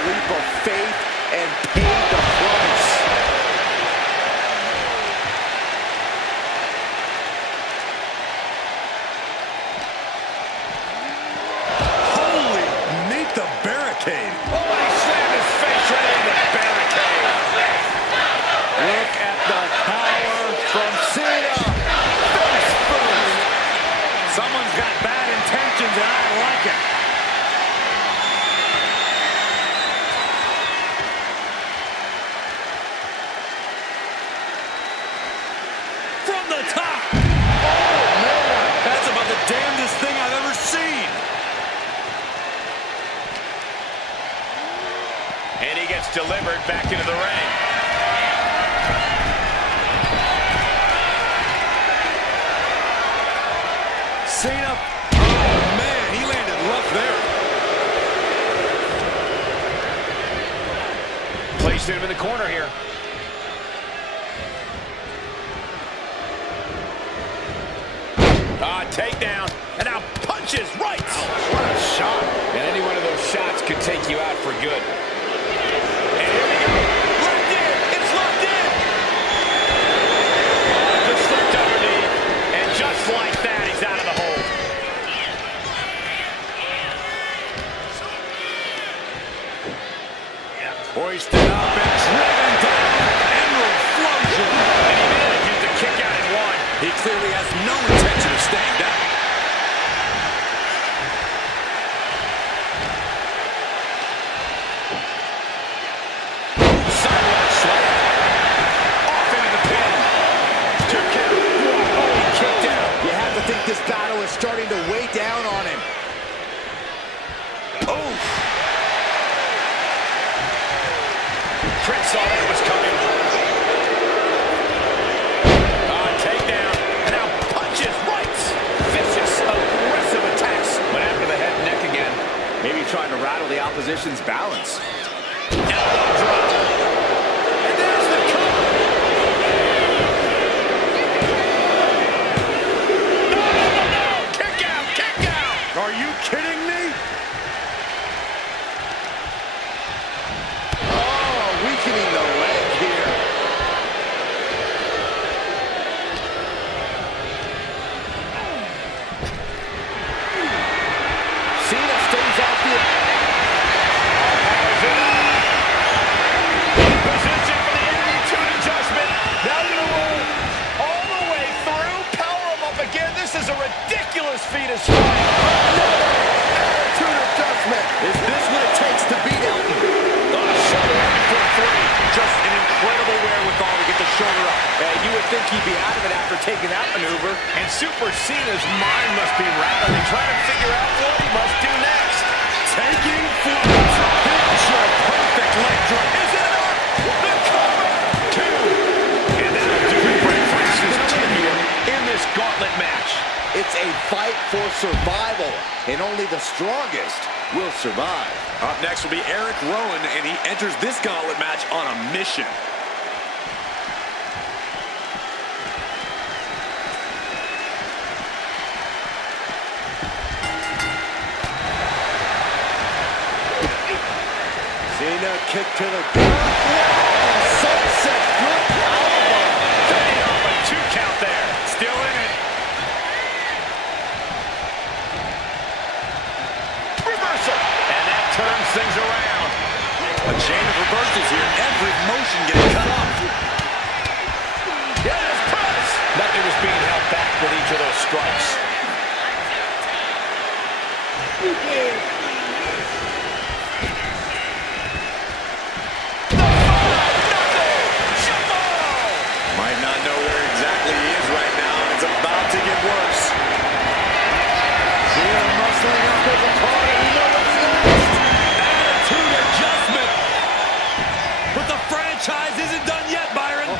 leap of faith and paid the price. Holy, meet the barricade. Oh, and he slammed his face right into the barricade. Look at the power from Cena. Face first. Someone's got bad intentions, and I like it. From the top. Oh, man. That's about the damnedest thing I've ever seen. And he gets delivered back into the ring. Cena, oh man, he landed rough there. Placed him in the corner here. Takedown, and now punches right. What a shot. And any one of those shots could take you out for good. And here we go. Locked in. It's locked in. Just slipped underneath. And just like that, he's out of the hold. Hoisted up and driven down. Emerald Flosion. And he manages to kick out in one. He clearly has no intention of staying down. Sidewalk slam. Off into the pin. 2 count. Oh, he kicked out. You have to think this battle is starting to weigh down on him. Oh. Prince saw that was coming. Takedown. And now punches right. Vicious, aggressive attacks. Went after the head and neck again. Maybe trying to rattle the opposition's balance. Elbow drop. And there's the cover. No. Kick out, kick out. Are you kidding me? Oh, weakening the leg here. Cena stays off the... Position for the enemy to an adjustment. Now to the roll. All the way through. Power him up again. This is a ridiculous feat of strength. Attitude adjustment. Is this what it takes to beat Elton? Shoulder up for a 3. Just an incredible wherewithal to get the shoulder up. You would think he'd be out of it after taking that maneuver. And Super Cena's mind must be rattling, trying to figure out what he must do next. Taking flight. Picture perfect leg drop. Is it enough? The cover! 2. And that'll do it for Francis tenure in this gauntlet match. It's a fight for survival, and only the strongest will survive. Up next will be Eric Rowan, and he enters this gauntlet match on a mission. Cena kick to the ground. Sunset flip. Fending off a 2 count there. Still in it. Reversal. And that turns things around. A chain of reversals here. Every motion getting cut off. Yes, press. Nothing was being held back with each of those strikes. Might not know where exactly he is right now. It's about to get worse. Cena muscling up his opponent. We know what's next. Attitude adjustment. But the franchise isn't done yet, Byron.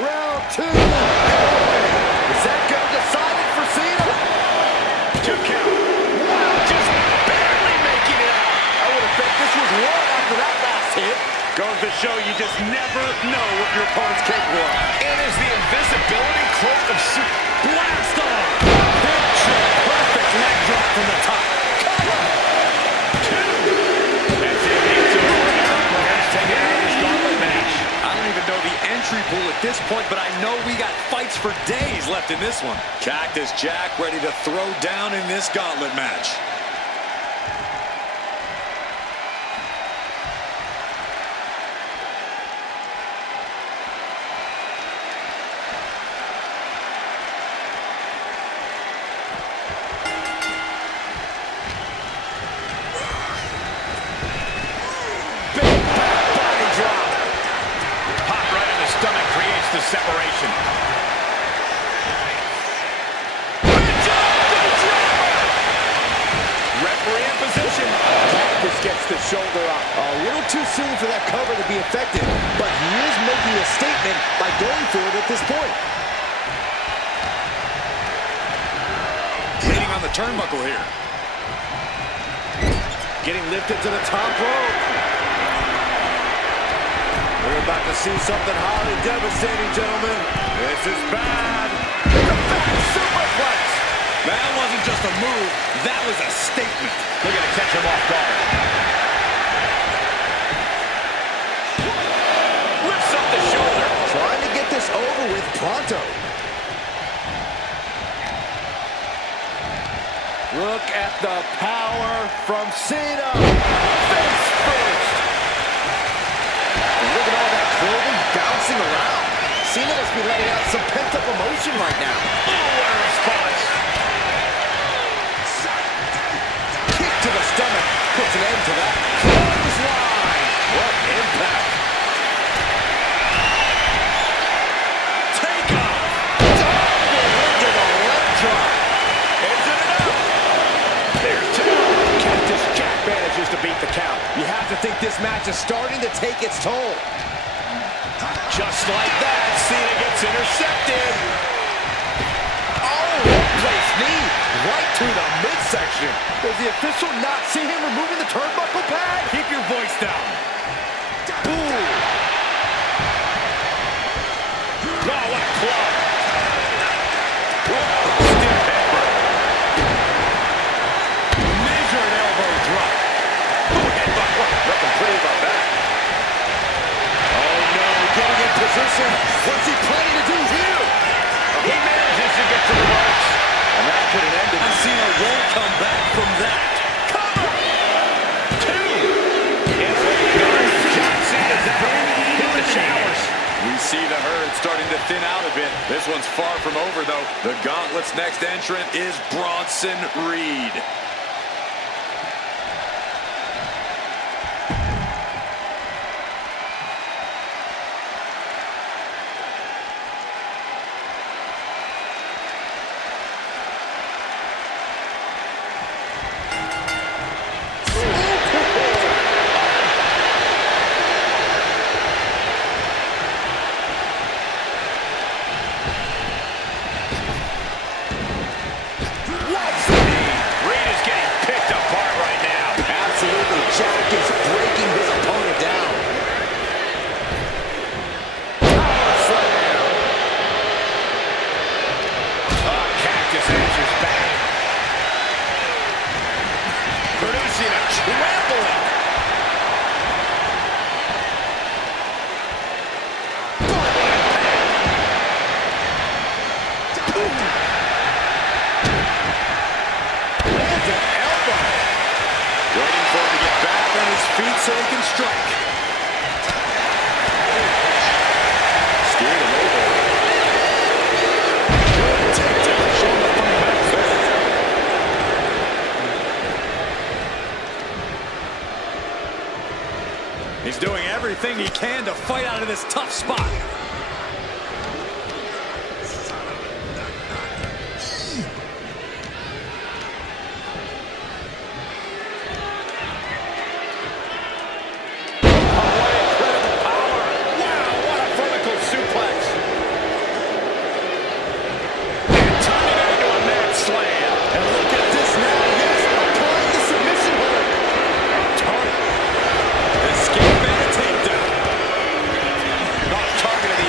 Round 2. Is that going to decide it for Cena? 2 count. Wow, just barely making it out. I would have bet this was one after that last hit. Goes to show you just never know what your opponent's capable of. And is the invisibility cloak of super... Blast off. Picture perfect leg drop from the top. That's it. this point, but I know we got fights for days left in this one. Cactus Jack ready to throw down in this gauntlet match. The separation. Referee in position. Cactus gets the shoulder up. A little too soon for that cover to be effective, but he is making a statement by going for it at this point. Leaning on the turnbuckle here. Getting lifted to the top rope. We're about to see something highly devastating, gentlemen. This is bad. It's a back superplex. That wasn't just a move, that was a statement. Look at it catch him off guard. Lifts up the shoulder. Trying to get this over with pronto. Look at the power from Cena. Face first. And look at all that clothing bouncing around. Cena must be letting out some pent-up emotion right now. Oh, what a response. Kick to the stomach puts an end to that. Clothesline. What impact. Take off. Double into the leg drop. Isn't it up? There's two. Cactus Jack manages to beat the count. You have to think this match is starting to take its toll. Just like that, Cena gets intercepted. Oh, well-placed knee right to the midsection. Does the official not see him removing the turnbuckle pad? Keep your voice down. Ooh. Oh, what a club. Stiff headbutt. Measured elbow drop. Oh, headbutt. Nothing pretty about that. Getting in position. What's he planning to do here? He manages to get to the ropes. And that could have ended. And Cena won't come back from that. Cover! Two! And John Cena's out. Hit the showers. We see the herd starting to thin out a bit. This one's far from over, though. The Gauntlet's next entrant is Bronson Reed. So he can strike. Scared him over. Good takedown. Showing the fundamentals there. He's doing everything he can to fight out of this tough spot. Targeted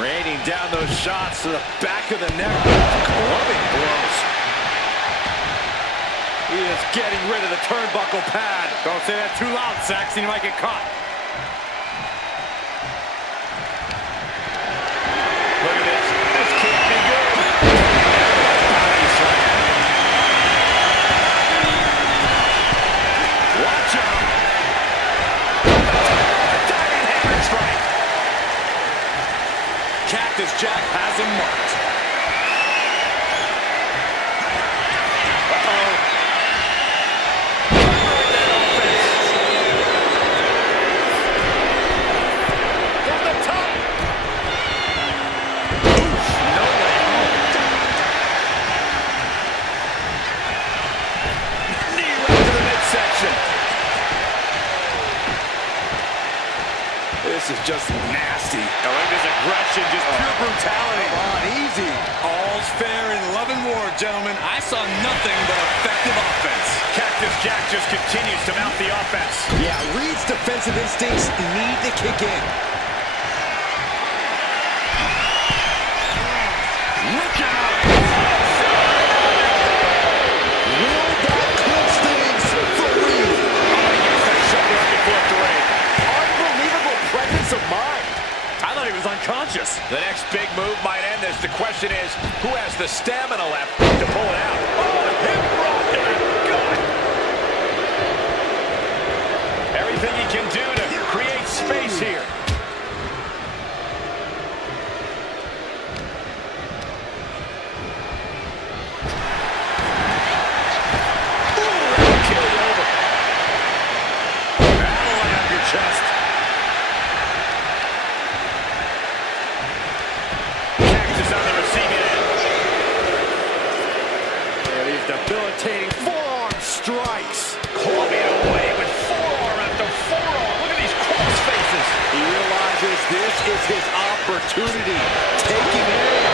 Raining down those shots to the back of the neck. Clubbing blows. He is getting rid of the turnbuckle pad. Don't say that too loud, Saxton. You might get caught. Look at this. This can't be good. Body slam. Watch out. A diving hammer strike. Cactus Jack has him marked. This is just nasty. Oh, look at this aggression, just pure brutality. Come on, easy. All's fair in love and war, gentlemen. I saw nothing but effective offense. Cactus Jack just continues to mount the offense. Yeah, Reed's defensive instincts need to kick in. Look out! Will that clinch things for Reed? That shoulder up before three. Unbelievable presence of mind. I thought he was unconscious. The next big move might end this. The question is, who has the stamina left to pull it out? Oh, hip rock to the gut. Everything he can do to create space here. Debilitating forearm strikes. Clubbing away with forearm after forearm. Look at these cross faces. He realizes this is his opportunity. Taking it.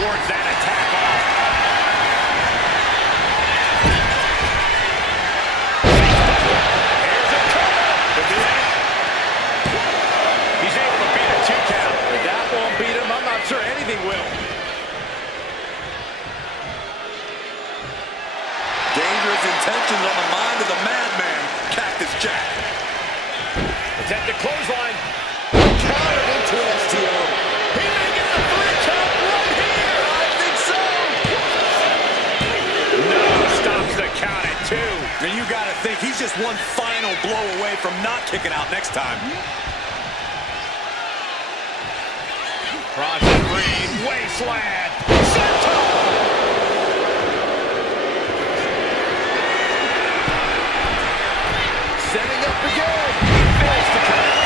wards that attack off. Here's a cover. Could be it. He's able to beat a 2 count. If that won't beat him, I'm not sure anything will. Dangerous intentions on the mind of the madman, Cactus Jack. Attempted clothesline. Countered into an STO. He may get the 3 count right here. I think so. No, stops the count at 2. And you got to think he's just one final blow away from not kicking out next time. Bronson Reed, wasteland. Senton. Setting up again. Fails to connect.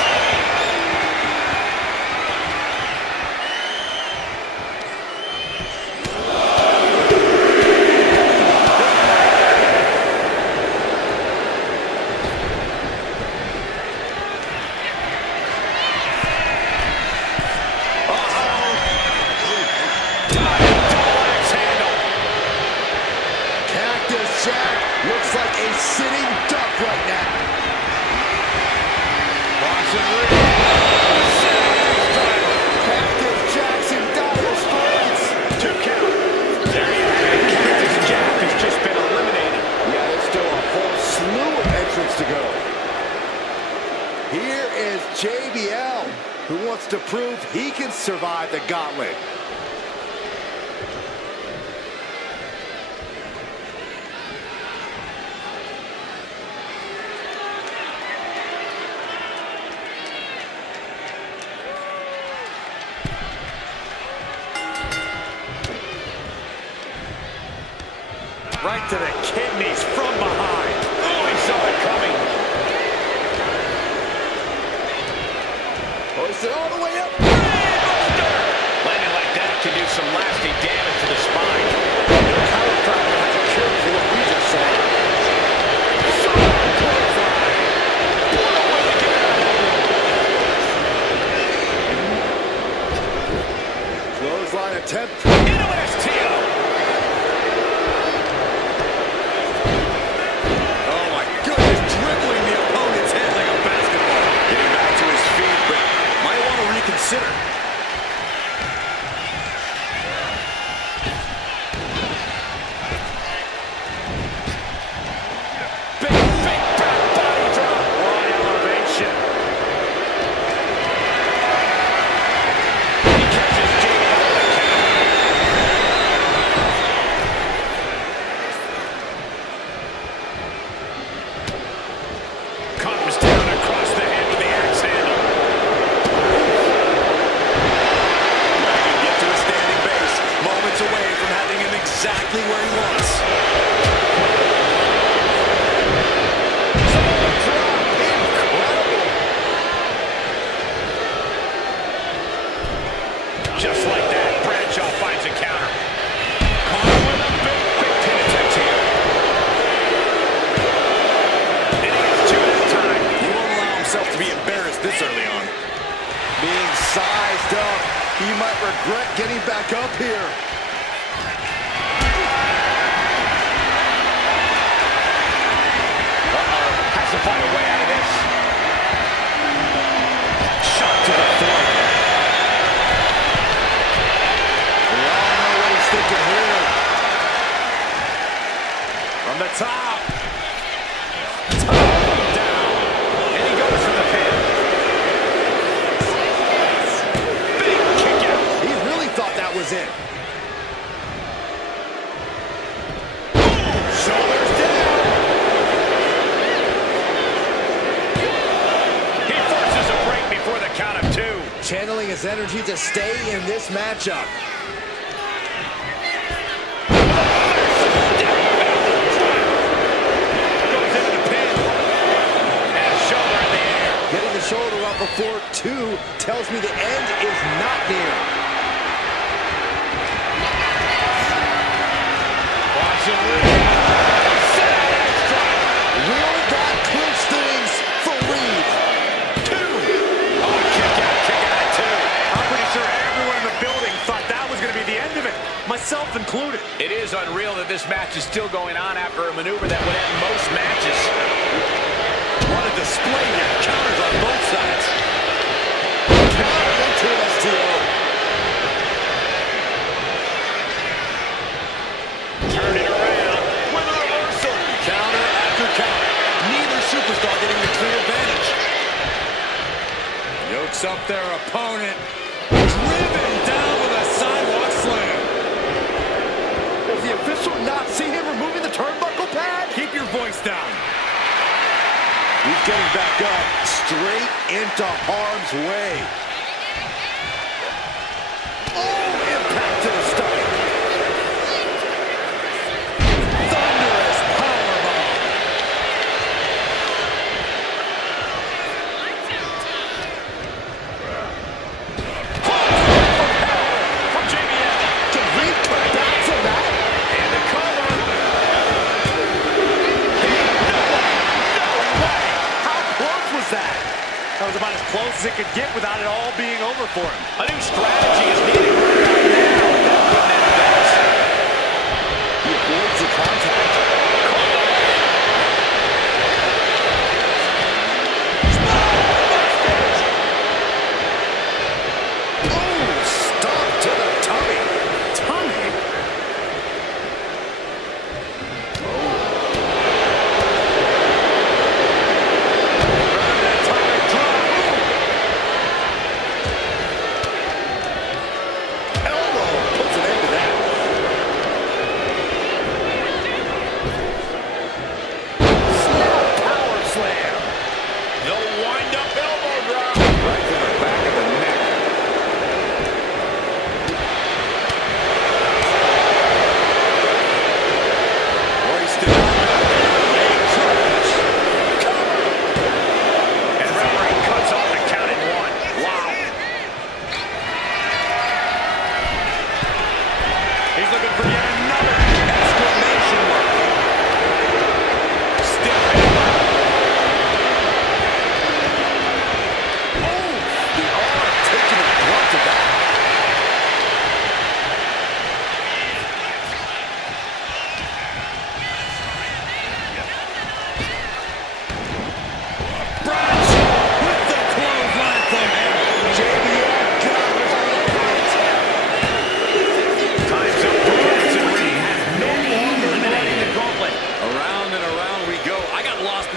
Cactus Jack looks like a sitting duck right now. Bronson Reed. Cactus Jack's in dire straits. 2 count. There you have it. Cactus Jack has just been eliminated. Yeah, there's still a whole slew of entrants to go. Here is JBL, who wants to prove he can survive the gauntlet. Right to the kidneys from behind. Oh, he some lasting damage to the spine. No chiropractor has a cure for what we just saw. Clothesline attempt. Into an STO. Oh my goodness, dribbling the opponent's head like a basketball. Getting back to his feet, but might want to reconsider. Big back body drop. One elevation. He catches Jamie on the counter. Comes down across the head with the axe handle. Dragon get to a standing base. Moments away from having him exactly where he wants. Just like that, Bradshaw finds a counter. Connor with a big pin attempt here. And he gets two at a time. He won't allow himself to be embarrassed this early on. Being sized up. He might regret getting back up here. Has to find a way out of this. Shot to the throat. We all know what he's thinking here. From the top. Top down. And he goes for the pin. Big kick out. He really thought that was it. Shoulders down. He forces a break before the count of two. Channeling his energy to stay in this matchup. Goes into the pin. And a shoulder in the air. Getting the shoulder up before two tells me the end is not near. Watch him lead. Set out extra. Will that clinch things for Reed? Two. Oh, kick out at two. I'm pretty sure everyone in the building thought that was going to be the end of it, myself included. It is unreal that this match is still going on after a maneuver that would end most matches. What a display here. Counters on both sides. Counter into an STO. Turn it around with a reversal. Counter after counter. Neither superstar getting the clear advantage. Yokes up their opponent. Driven down with a sidewalk slam. Does the official not see him removing the turnbuckle pad? Keep your voice down. He's getting back up, straight into harm's way. Oh, impact to the stomach. Thunderous powerbomb. From JBL. Can Reed come back from that? And the cover. How close was that? That was about as close as it could get without it all being over for him. A new strategy is needed right now. That couldn't end things. He avoids the contact. Oh, stop to the tummy. Tummy. Atomic drop. Elbow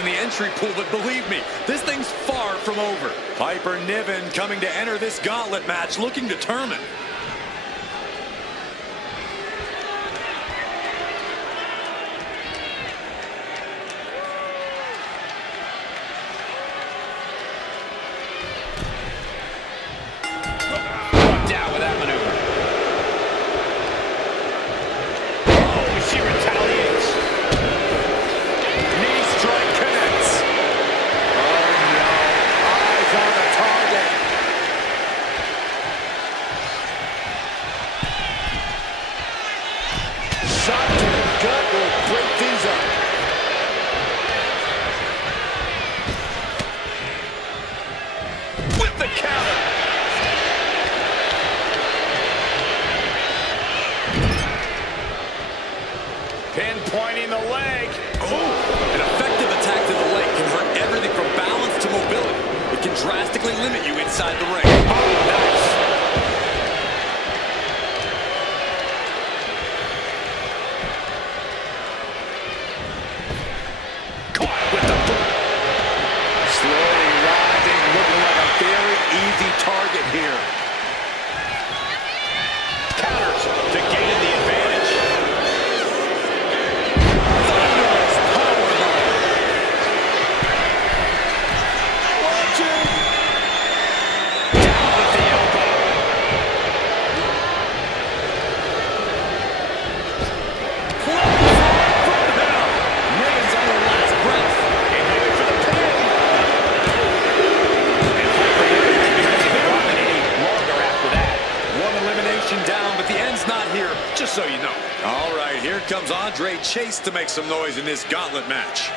in the entry pool, but believe me, this thing's far from over. Piper Niven coming to enter this gauntlet match looking determined. Down with that maneuver. Oh, she retaliates. Knee strike connects. Oh no, eyes on the target. Shot to the gut will break things up. With the counter. Pinpointing the leg. Oh, an effective attack to the leg can hurt everything from balance to mobility. It can drastically limit you inside the ring. Oh, nice. Caught with the boot. Slowly rising, looking like a very easy target here. Counters to gain the advantage. Thunderous powerbomb. Watching. Down with the elbow. Niven's on her last breath. And going for the pin. And Piper Niven won't be holding the gauntlet any longer after that. One elimination down, but the end's not here, just so you know. All right, here comes Andre Chase to make some noise in this gauntlet match.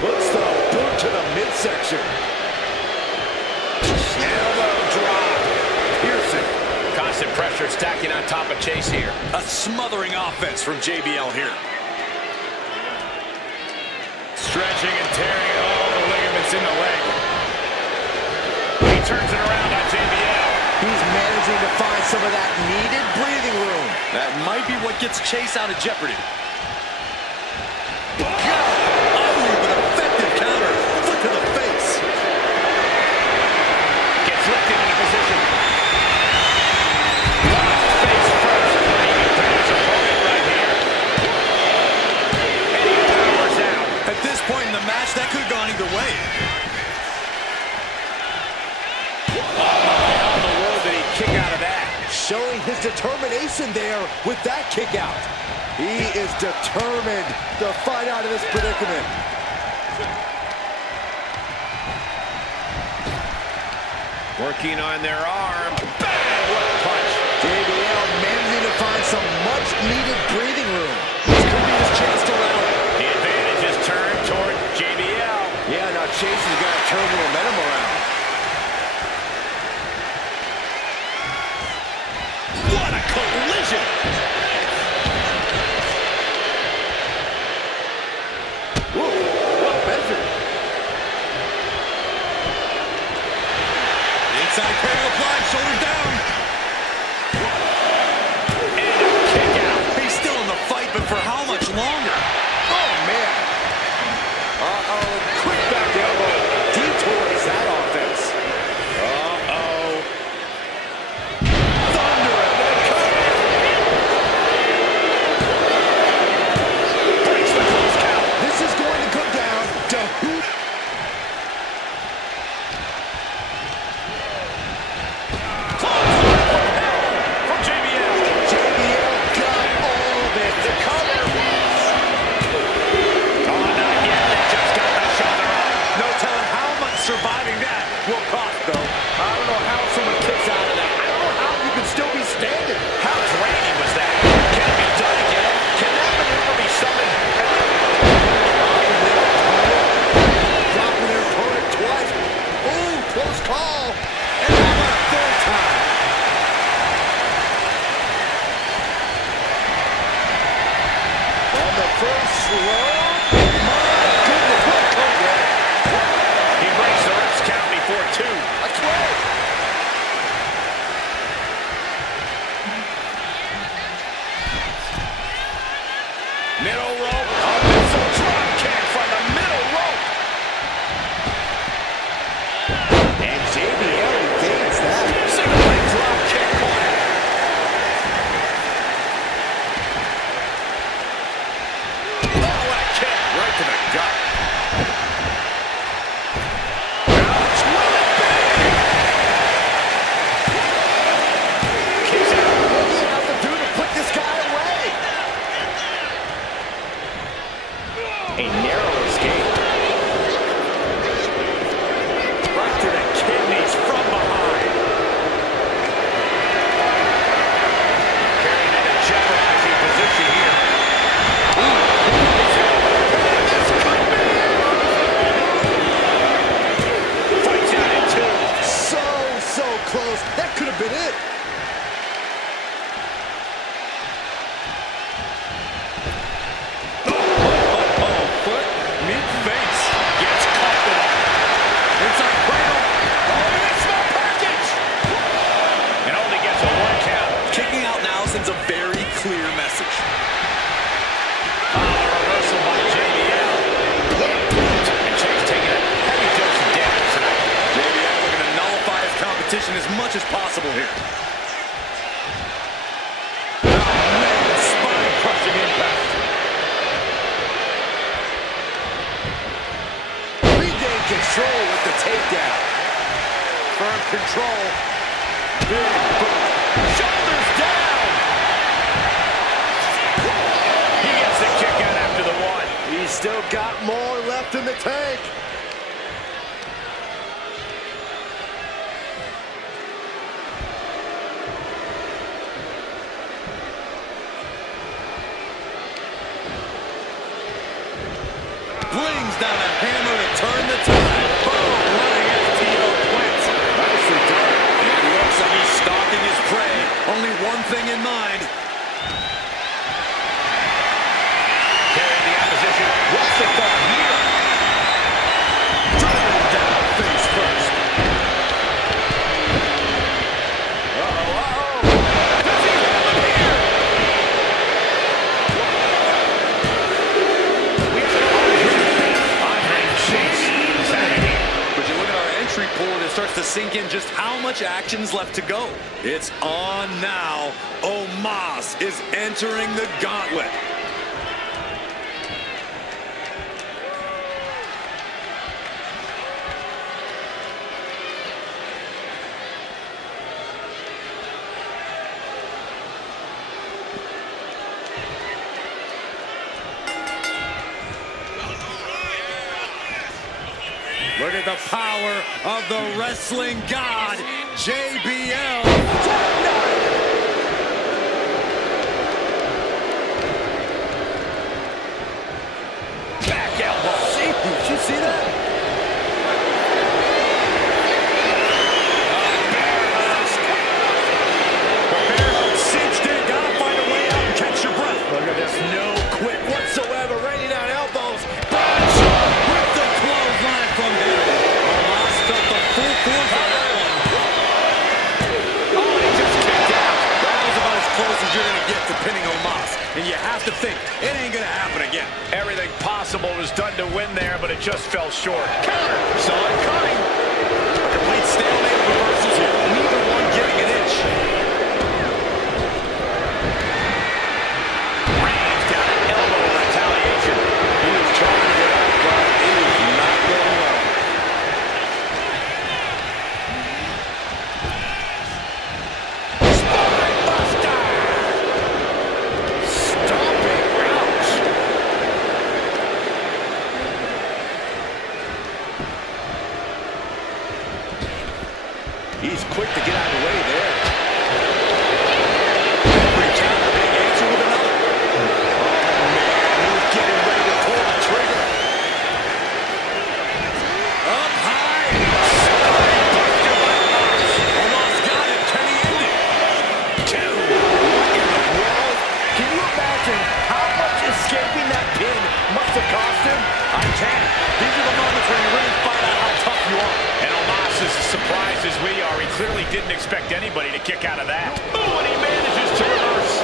Puts the boot to the midsection. Elbow drop. Pearson. Constant pressure stacking on top of Chase here. A smothering offense from JBL here. Stretching and tearing all the ligaments in the leg. He turns it around on JBL. He's managing to find some of that needed breathing room. That might be what gets Chase out of jeopardy. Oh, an effective counter. Foot to the face. Gets lifted into position. Locked face first. He can put his opponent right here. And he powers out. At this point in the match, that could have gone either way. How in the world did he kick out of that? Showing his determination there with that kick out. He is determined to fight out of this predicament. Working on their arm. Bang! What a punch. JBL managing to find some much-needed breathing room. This could be his chance to rally. The advantage is turned toward JBL. Yeah, now Chase has got to turn the momentum around. What a collision! Well measured. Inside parallel applied, shoulders down. And a kick out. He's still in the fight, but for how much longer? Oh, man. Uh-oh. Quick back elbow. Detour He breaks the ref's count before 2. That's right. Middle rope. A missile drop kick from the middle rope. And JBL evades that. Single leg drop kick corner. Oh, what a kick right to the gut. Ouch, will it be? Kicks out. What do you have to do to put this guy away? A narrow escape. Right to the kidneys from behind. Carrying in a jeopardizing position here. This could be it. Fights out in 2. So close. That could have been it. Foot mid-face. Gets caught with it. Inside cradle. Oh, and a small package. And only gets a 1 count. Kicking out now sends a very clear message. Reversal by JBL. And Chase taking a heavy dose of damage tonight. JBL looking to nullify his competition as much as possible here. Spine-crushing impact. Regain control with the takedown. Firm control. Big boot. Shoulders down. He gets the kick out after the 1. He's still got more left in the tank. Brings down a hammer to turn the tide. Boom, running FTO plants. Nicely done. It looks like he's stalking his prey. Only one thing in mind. Carrying the opposition. What's the thought here? Driven down face first. Does he hold him here? We have an Andre Chase. But you look at our entry pool and it starts to sink in just how much action's left to go. It's on now. Omos is entering the gauntlet. Look at the power of the wrestling god, JBL. Back elbow. Did you see that? Cinched in, gotta find a way out and catch your breath. Look at this. No quit whatsoever, raining down elbows. Bradshaw with the clothesline from him. Omos felt the full force of that one. Oh, he just kicked out. That was about as close as you're gonna get to pinning Omos. And you have to think, it ain't gonna happen again. Everything possible was done to win there, but it just fell short. Counter. Saw it coming. A complete stalemate of reversals here. Neither one getting an inch. Reigns down an elbow in retaliation. He was trying to get up, but it is not going well. Spine buster. Stomping. Ouch. He's quick to get out of the way there. Every counter being answered with another. Oh, man, he's getting ready to pull the trigger. Up high. Spinebuster by Omos. Omos got it. Can he end it? 2. What in the world? Can you imagine how much escaping that pin didn't expect anybody to kick out of that. Oh, and he manages to reverse.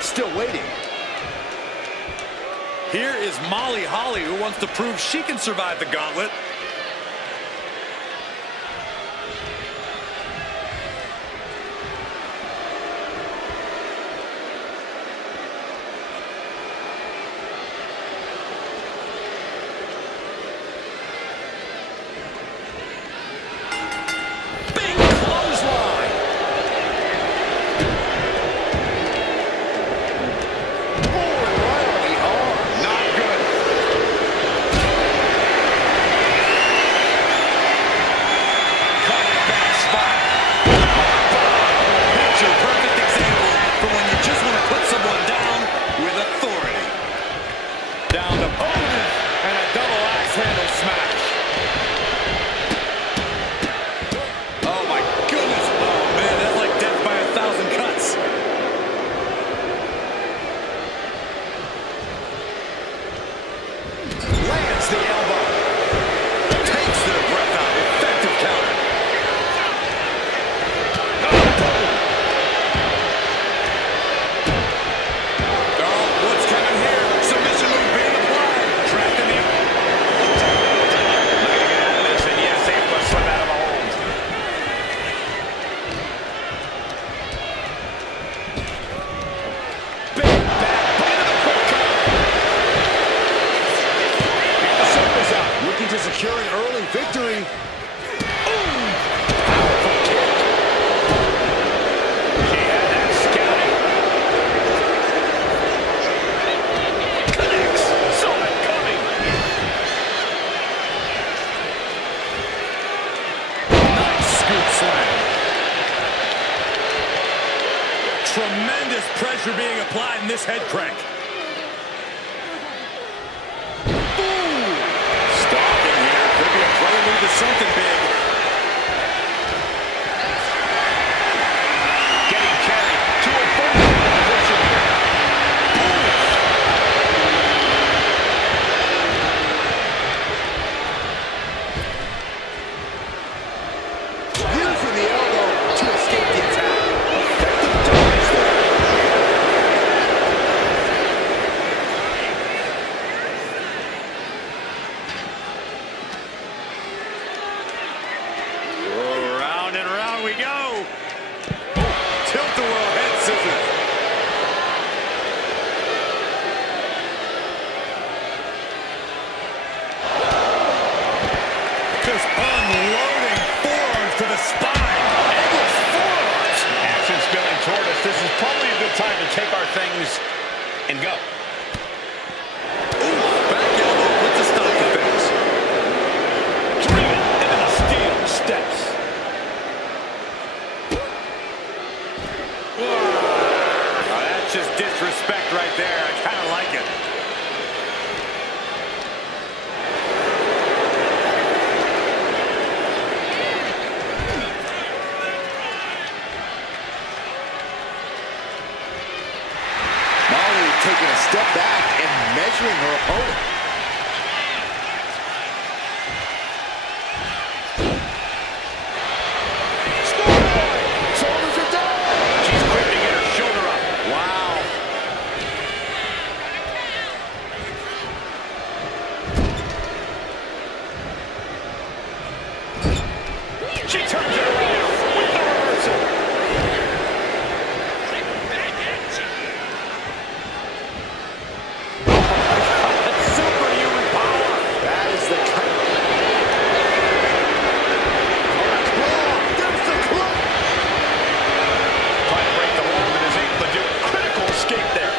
Still waiting. Here is Molly Holly, who wants to prove she can survive the gauntlet. Secure an early victory. Powerful kick. She had that scouting. Connects. Saw it coming. Nice scoop slam. Tremendous pressure being applied in this head crank. Prelude to something big. Getting carried to a vulnerable position here. Using the elbow to escape the attack. Effective dodge there. We go. Tilt-a-whirl head scissors. Just unloading forearms to the spine. Endless forearms. Action spilling toward us. This is probably a good time to take our things and go. Ooh, back elbow puts a stop to things. Driven into the steel steps. Just disrespect right there. I kind of like it. Molly taking a step back and measuring her opponent. Shoulders are down. She's quick to get her shoulder up. Wow. She turns it around with the reversal. That's superhuman power. That is the kind of... There's the claw. Trying to break the hold and is able to do a critical escape there.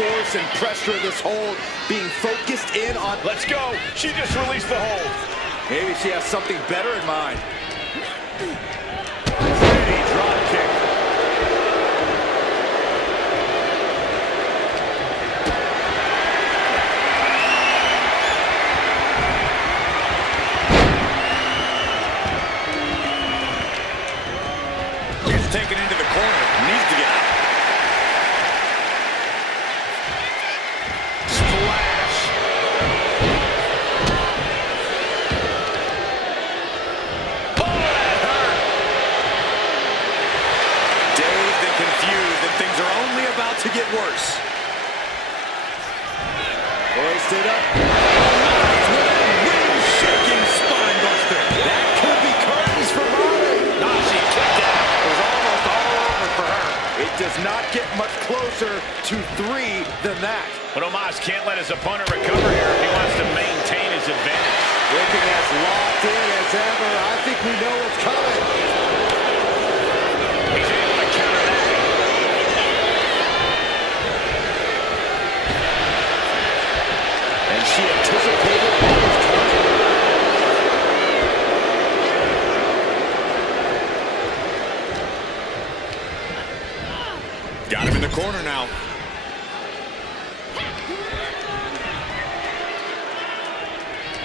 force and pressure of this hold, being focused in on... Let's go. She just released the hold. Maybe she has something better in mind. Pretty drop kick. Gets taken into the corner. Needs to get out. Splash. Oh, that hurt. Dazed and confused, and things are only about to get worse. Hoisted up. Wind-shaking spine buster. That could be curtains for Molly. Ah, she kicked out. It was almost all over for her. It does not get much closer to 3 than that. But Omos can't let his opponent recover here if he wants to maintain his advantage. Looking as locked in as ever. I think we know what's coming. He's able to counter that. And she anticipated what was coming. Got him in the corner now.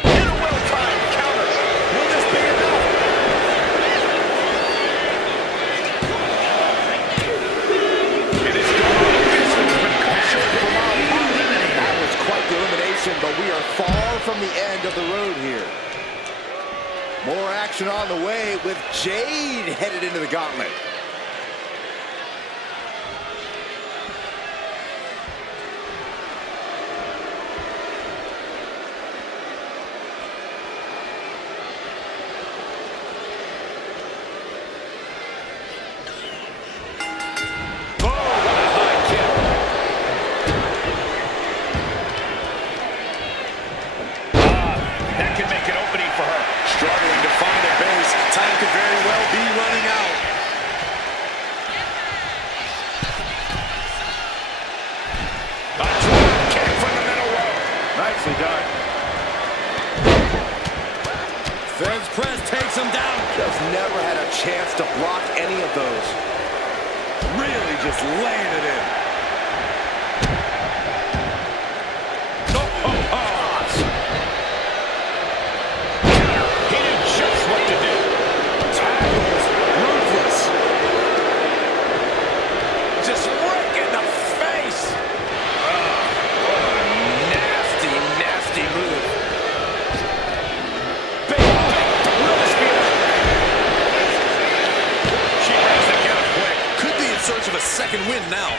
And a well-timed counter. Will this be enough? It is gone. This one's been captured from our eliminated. That was quite the elimination, but we are far from the end of the road here. More action on the way with Jade headed into the gauntlet. Oh, what a high kick. That could make an opening for her. Struggling to find a base. Time could very well be running out. A drop kick from the middle row. Nicely done. Feds press takes him down. Just never had a chance to block any of those. Really just laying it in. He knew just what to do. Tackles, ruthless. Just right in the face. What a nasty, nasty move. Big real spear. She breaks the count quick. Could be in search of a second win now.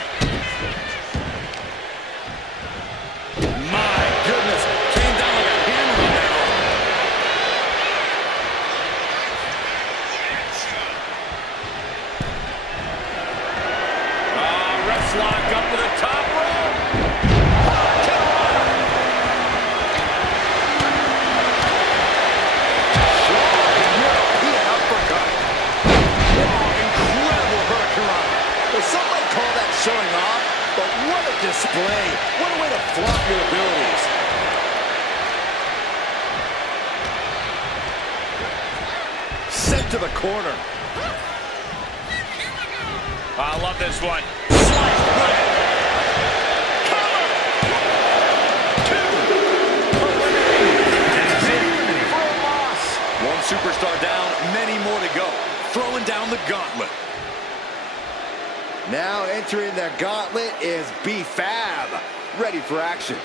My goodness. Came down like a hammer on that arm. Refs lock up to the top rope. European uppercut. Incredible hurricane. Well, some might call that showing off, but what a display. What a way to flaunt your abilities. Sent to the corner. I love this one. Sliced right. Cover. 2. Eliminated. That's it for a loss. One superstar down, many more to go. Throwing down the gauntlet. Now entering the gauntlet is B-Fab, ready for action.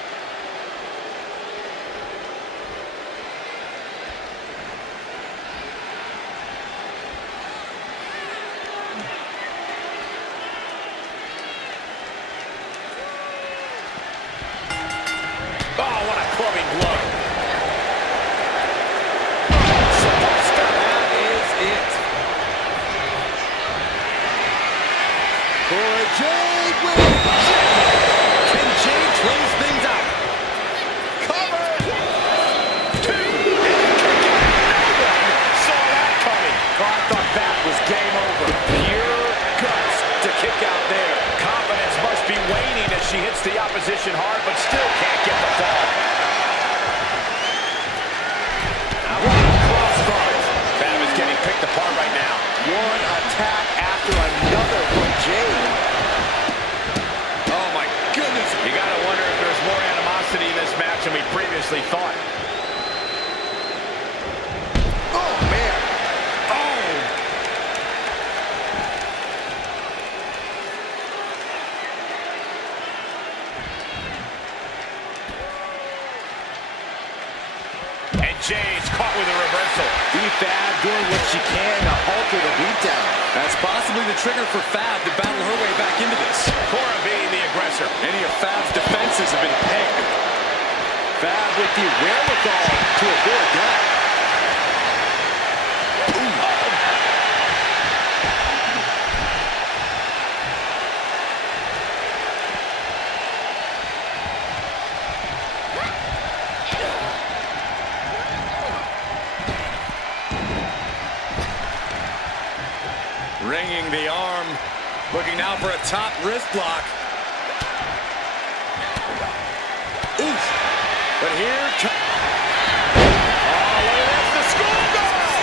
Oh, what a clubbing blow. That is it. For Jade with Can Jade close things out? cover. 2. Saw that coming. Oh, I thought that was game over. Pure guts to kick out there. Confidence must must be waning as she hits the opposition hard, but still can't get the fall. Crossbars. Fab is getting picked apart right now. One attack after another from Jade. Oh, my goodness. You got to wonder if there's more animosity in this match than we previously thought. Oh, man. And Jade's caught with a reversal. Fab doing what she can to alter the beatdown. That's possibly the trigger for Fab to battle her way back into this. Cora being the aggressor. Any of Fab's defenses have been pegged. Fab with the wherewithal to avoid that. Ringing the arm. Looking now for a top wrist block. Oof. But here comes... The school goal!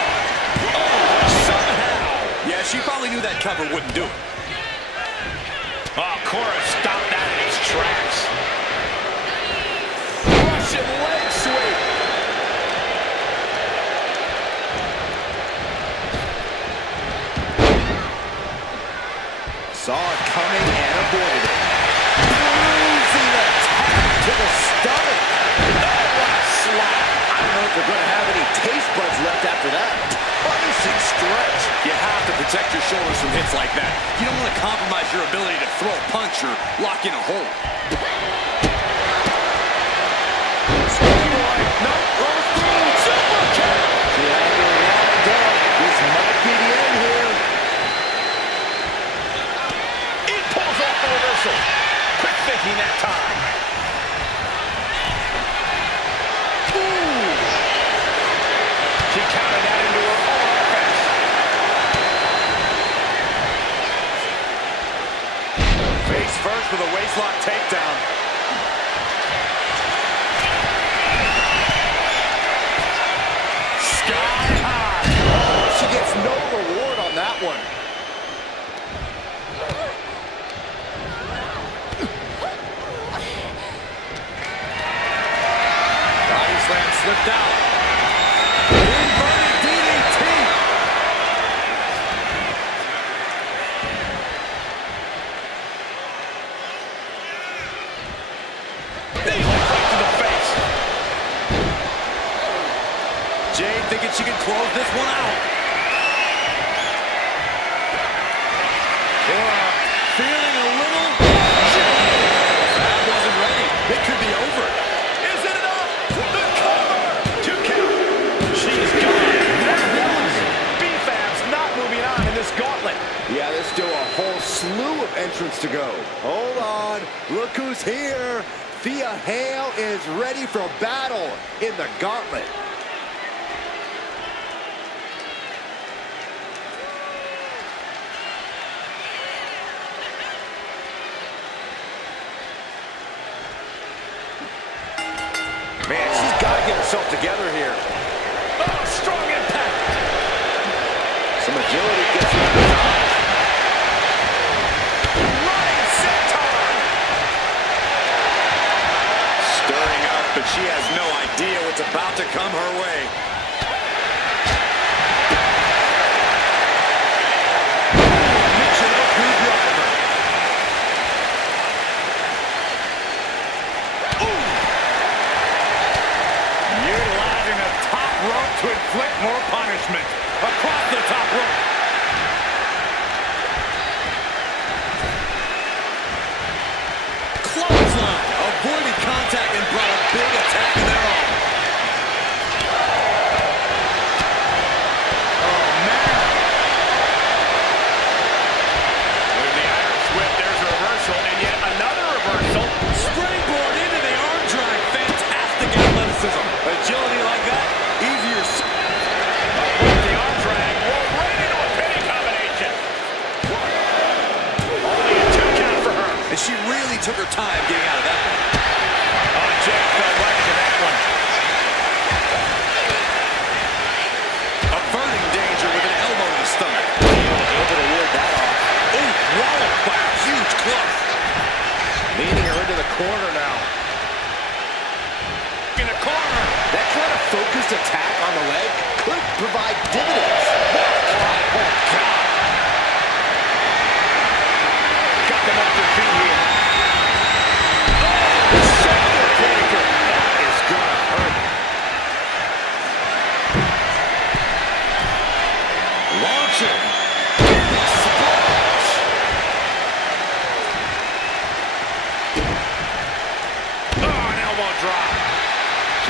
Oh, somehow. Yeah, she probably knew that cover wouldn't do it. Oh, Cora stopped that in its tracks. Russian leg sweep. Saw it coming and avoided it. Bruising attack to the stomach. Oh, what a slap. I don't know if they're going to have any taste buds left after that. Punishing stretch. You have to protect your shoulders from hits like that. You don't want to compromise your ability to throw a punch or lock in a hold. Schoolboy. No, rolls through. Super kick. Yeah, they're lined up. This might be the end here. He pulls off the reversal. Quick thinking that time. Ooh. She countered that into her own offense. Face first with a waistlock takedown. Sky high. She gets no reward on that one. Body slam slipped out. Inverted DDT. Knee hook right to the face. Jade thinking she can close this one out. Cora feeling a little... Fab wasn't ready. It could be over. Is it enough? The cover. 2 count. She's gone. That was. B-Fab's not moving on in this gauntlet. Yeah, there's still a whole slew of entrants to go. Hold on. Look who's here. Thea Hale is ready for battle in the gauntlet. Man, she's got to get herself together here. Oh, strong impact. Some agility gets her to the top. Running senton. Stirring up, but she has no idea what's about to come her way. Michinoku driver. Utilizing the top rope to inflict more punishment. Across the top rope. Clothesline. Avoided contact and brought a big attack in their own. took her time getting out of that one. Oh, Jay fell right into that one. Averting danger with an elbow to the stomach. Able to ward that off. Oh, walloped by a huge club. Leading her into the corner now. In the corner. That kind of focused attack on the leg could provide dividends. Oh, God. Got them off their feet here. Oh, shoulder breaker. That is gonna hurt. Launching. Splash. Oh, an elbow drop.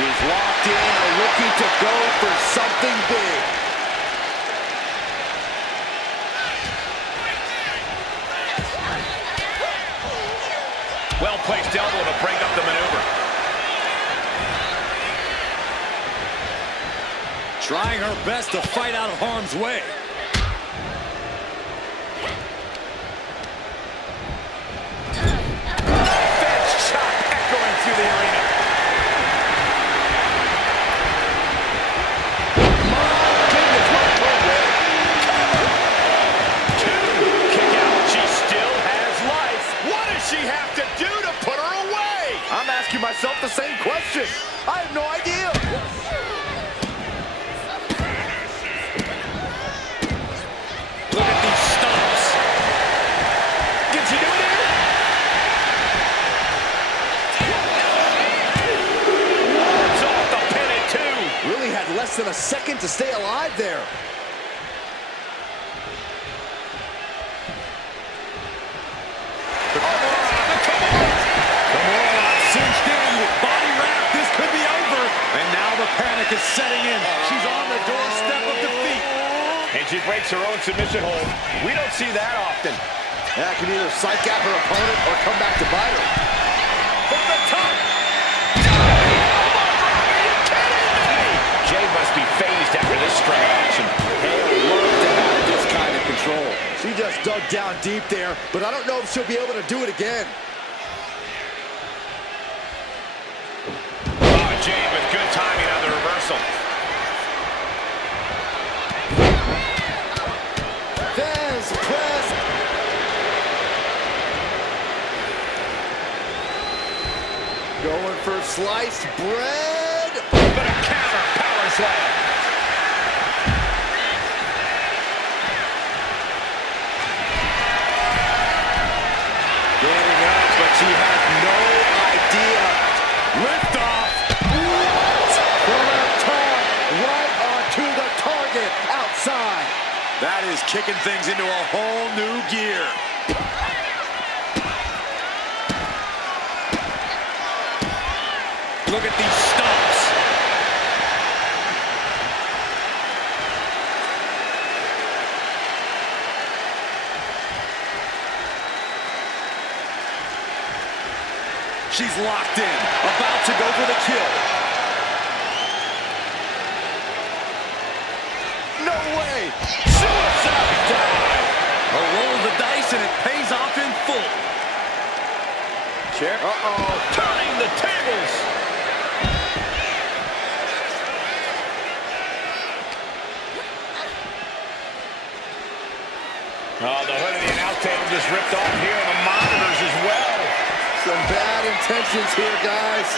She's locked in, looking to go for something big. Well-placed elbow to break up the maneuver. Trying her best to fight out of harm's way. Fence chop echoing through the arena. Kick out. She still has life. What does she have to do to put her away? I'm asking myself the same question. I have no idea. Look at these stomps. Can she do it here? Wards off the pin at two. Really had less than a second to stay alive there. Cinched in with body wrap. This could be over. And now the panic is setting in. She's on the doorstep of defeat. And she breaks her own submission hold. We don't see that often. That can either psych out her opponent or come back to bite her. From the top. Are you kidding me? Jay must be phased after this string of action. They'll love to have this kind of control. She just dug down deep there, but I don't know if she'll be able to do it again. Oh, Jay with good timing on the reversal. Fez press. Going for sliced bread. But a counter power slam. Getting up, but she has no idea. Lift off. From up top, right onto the target outside. That is kicking things into a whole new gear. Look at these stomps. She's locked in, about to go for the kill. No way. Suicide dive. A roll of the dice and it pays off in full. Chair. Turning the tables. Oh, the hood of the announce table just ripped off here on the monitors as well. Some bad intentions here, guys.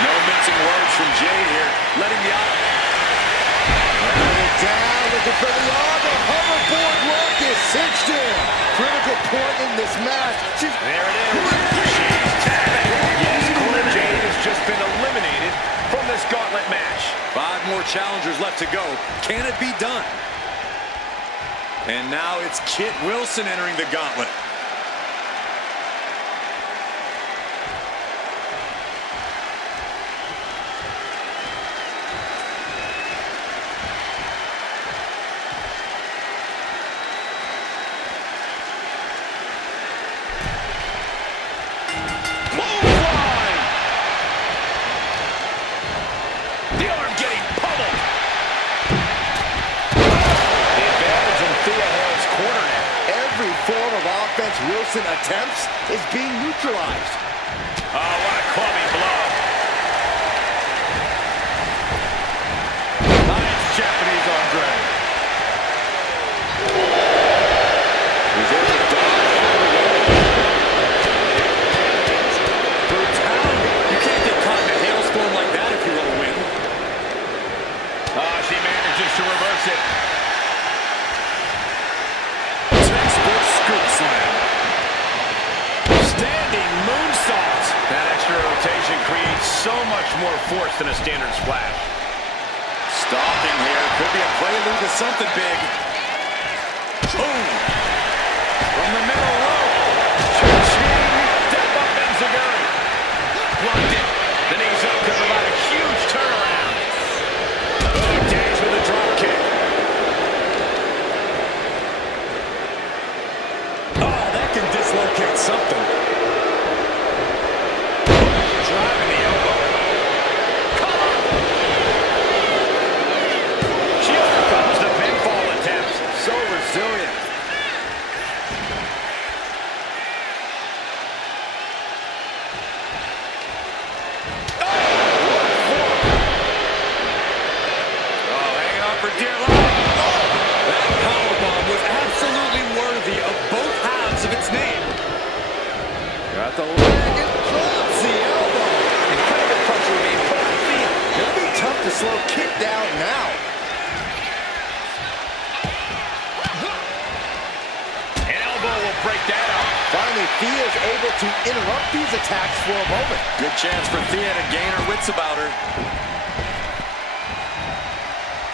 No mincing words from Jay here, letting the out. Down, looking for the arm. The hoverboard lock is cinched in. Critical point in this match. There it is. She's tapping. Yes, Cora Jade has just been eliminated from this gauntlet match. 5 more challengers left to go. Can it be done? And now it's Kit Wilson entering the gauntlet. Clothesline! The arm getting pummeled. The advantage in Thea Hale's corner now. damage Wilson attempts is being neutralized. Oh, what a clubbing blow. Nice Japanese Andre. He's able to dodge out of the way. Brutality. You can't get caught in a hailstorm like that if you want to win. Oh, she manages to reverse it. Textbook scoop slam. Standing moonsault. That extra rotation creates so much more force than a standard splash. Stalking here. Could be a prelude to something big. Boom. From the middle row. Cha-ching. Step up Enziguri. Blocked it. The knees up could provide a huge turnaround. Oh, Dash with a drop kick. Oh, that can dislocate something. Driving the elbow. Come on. She overcomes the pinfall attempts. So resilient. Oh, hanging on for dear life. That powerbomb was absolutely worthy of both halves of its name. Got the leg and drops the elbow. Incredible pressure being put on Thea. It'll be tough to slow kick down now. An elbow will break that up. Finally, Thea is able to interrupt these attacks for a moment. Good chance for Thea to gain her wits about her.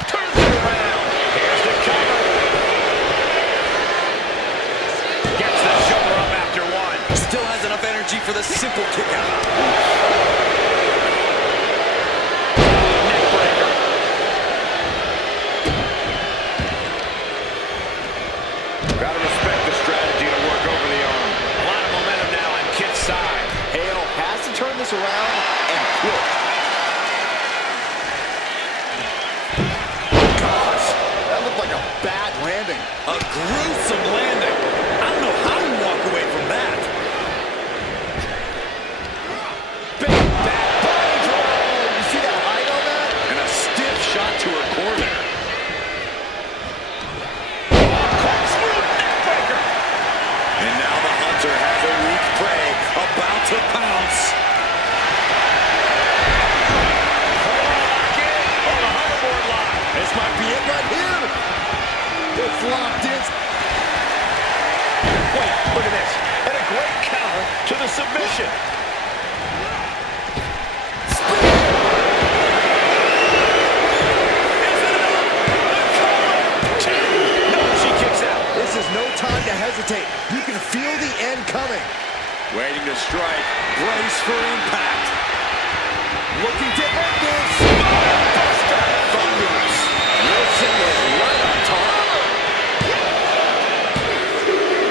Turns it around. Here's the cover. Gets the shoulder up after one. Still has enough energy for the simple kick out. Neck breaker. Gotta respect the strategy to work over the arm. A lot of momentum now on Kit's side. Hale has to turn this around and quick. Gosh, that looked like a bad landing. A gruesome landing. I don't know how you walk away from that. Big back body drop. You see that height on that? And a stiff shot to her core there. And now the hunter has a weak prey about to pounce. Oh, the hoverboard lock. This might be it right here. It's locked in. Wait, look at this. And a great counter to the submission. No, she kicks out. This is no time to hesitate. You can feel the end coming. Waiting to strike. Brace for impact. Looking to end this. Buster thunders. Wilson was right on top.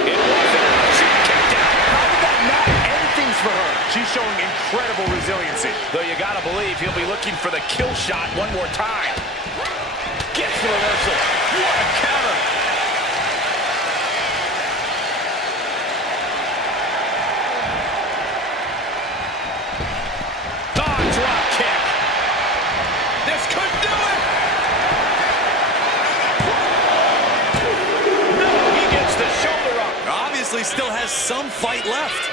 It wasn't enough. She kicked out. How did that not end things for her? She's showing incredible resiliency. Though you gotta believe he'll be looking for the kill shot one more time. Gets the reversal. What a counter. Drop kick. This could do it. No, he gets the shoulder up. Obviously still has some fight left.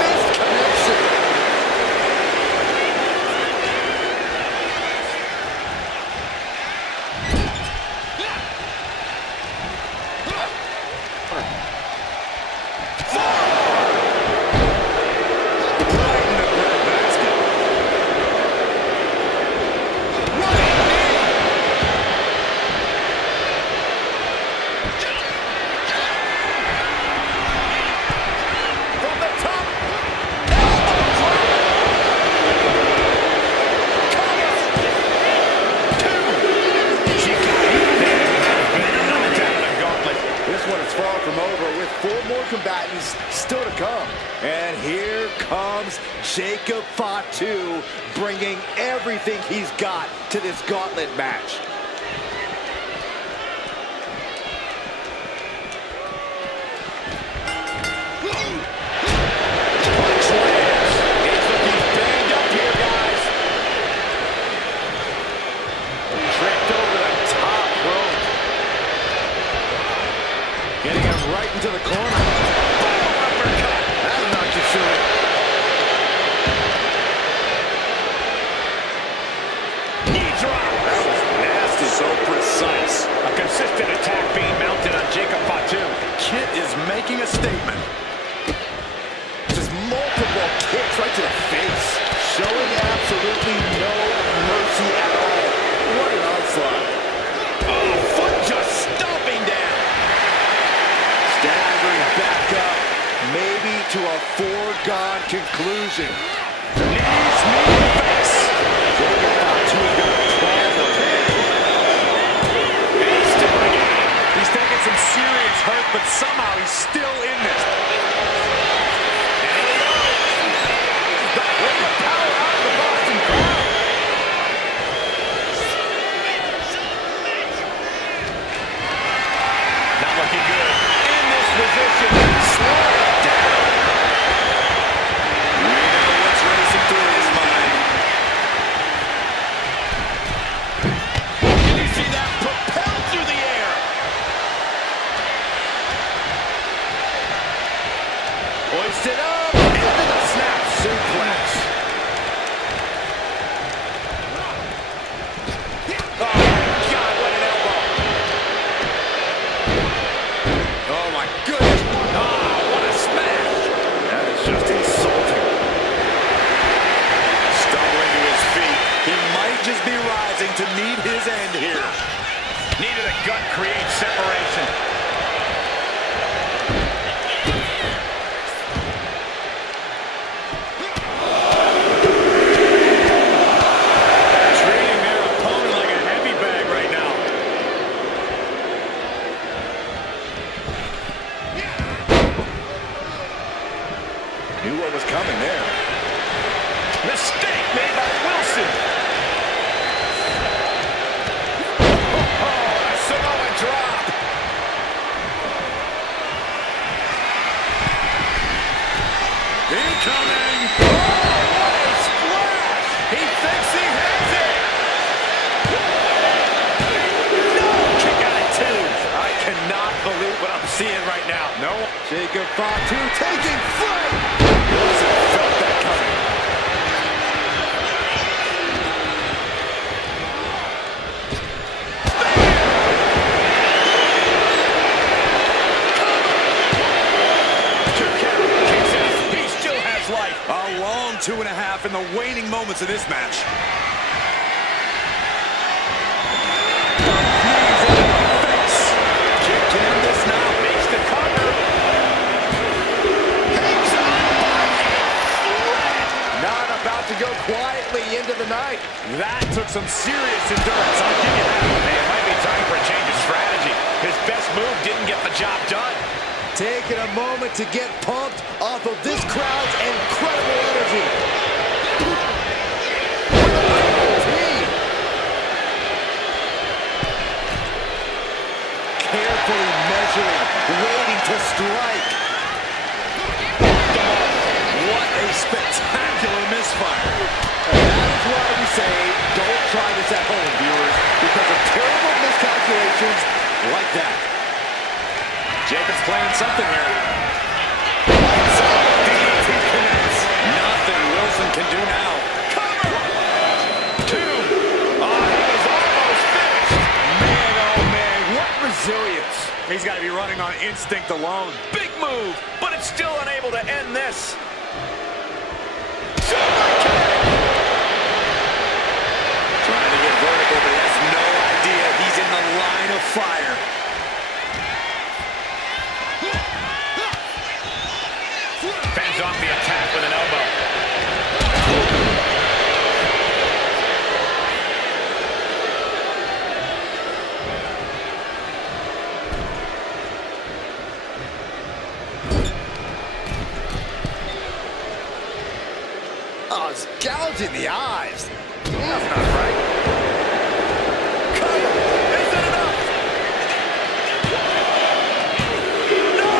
Missed connection. Combatants still to come. And here comes Jacob Fatu, bringing everything he's got to this gauntlet match. into the corner. Boom, uppercut. That'll knock you silly. Knee drop. That was nasty. So precise. A consistent attack being mounted on Jacob Fatu. Kit is making a statement. Just multiple kicks right to the face. Showing absolutely no mercy at all. What an onslaught. Oh, foot just stomping down. Staggering back up. Maybe to a foregone conclusion. Knees, knee, face. Jacob Fatu got a problem. And he's still in it. He's taking some serious hurt, but somehow he's still in this. And here we go. The weight of power out of the Boston crowd. Not looking good. In this position, slow it down. We know what's racing through his mind. Can you see that propel through the air? Hoisted up into the snap suplex. Oh, my God, what an elbow. Oh, my goodness. Oh, what a smash. That is just insulting. Stumbling to his feet. He might just be rising to meet his end here. Knee to the gut creates separation. Treating their opponent like a heavy bag right now. Knew what was coming there. Mistake made by Wilson. Oh, a Samoa drop. Incoming. Oh, what a splash. He thinks he has it. No, kick out at two. I cannot believe what I'm seeing right now. No. Jacob Fatu taking flight. Wilson felt that coming. Two count. Kicks out. He still has life. A long 2.5 in the waning moments of this match. Knees into the face. Kick Candace now makes the cover. Hangs on by a thread. Not about to go quietly into the night. That took some serious endurance. I'll give you that. Hey, it might be time for a change of strategy. His best move didn't get the job done. Taking a moment to get pumped off of this crowd's incredible energy. Team. Carefully measuring, waiting to strike. What a spectacular misfire. That is why we say don't try this at home, viewers, because of terrible miscalculations like that. Jacob's playing something here. DDT connects. Nothing Wilson can do now. Cover! Two. Oh, he was almost finished. Man, oh man, what resilience. He's got to be running on instinct alone. Big move, but it's still unable to end this. Super kick. Trying to get vertical, but he has no idea he's in the line of fire. Fends off the attack with an elbow. Oh, it's gouging the eyes. That's not right. Cover! Is it enough? No!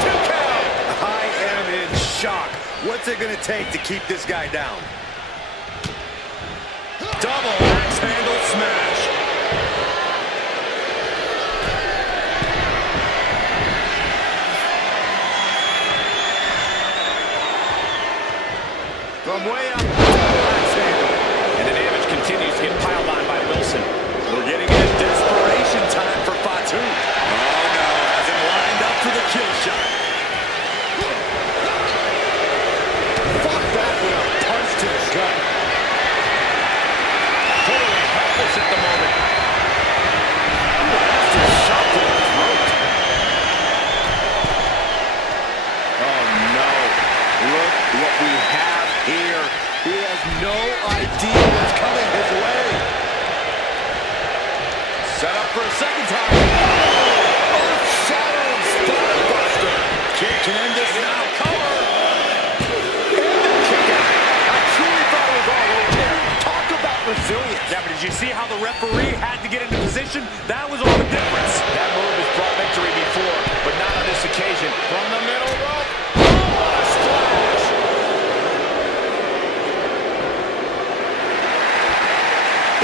2 count! I am in shock. What's it going to take to keep this guy down? Double axe handle smash. Set up for a second time. Earth-shattering spinebuster. Can end this now. Cover. I truly thought it was all over there. Talk about resilience. Yeah, but did you see how the referee had to get into position? That was all the difference. That move has brought victory before, but not on this occasion. From the middle rope. Oh, what a splash!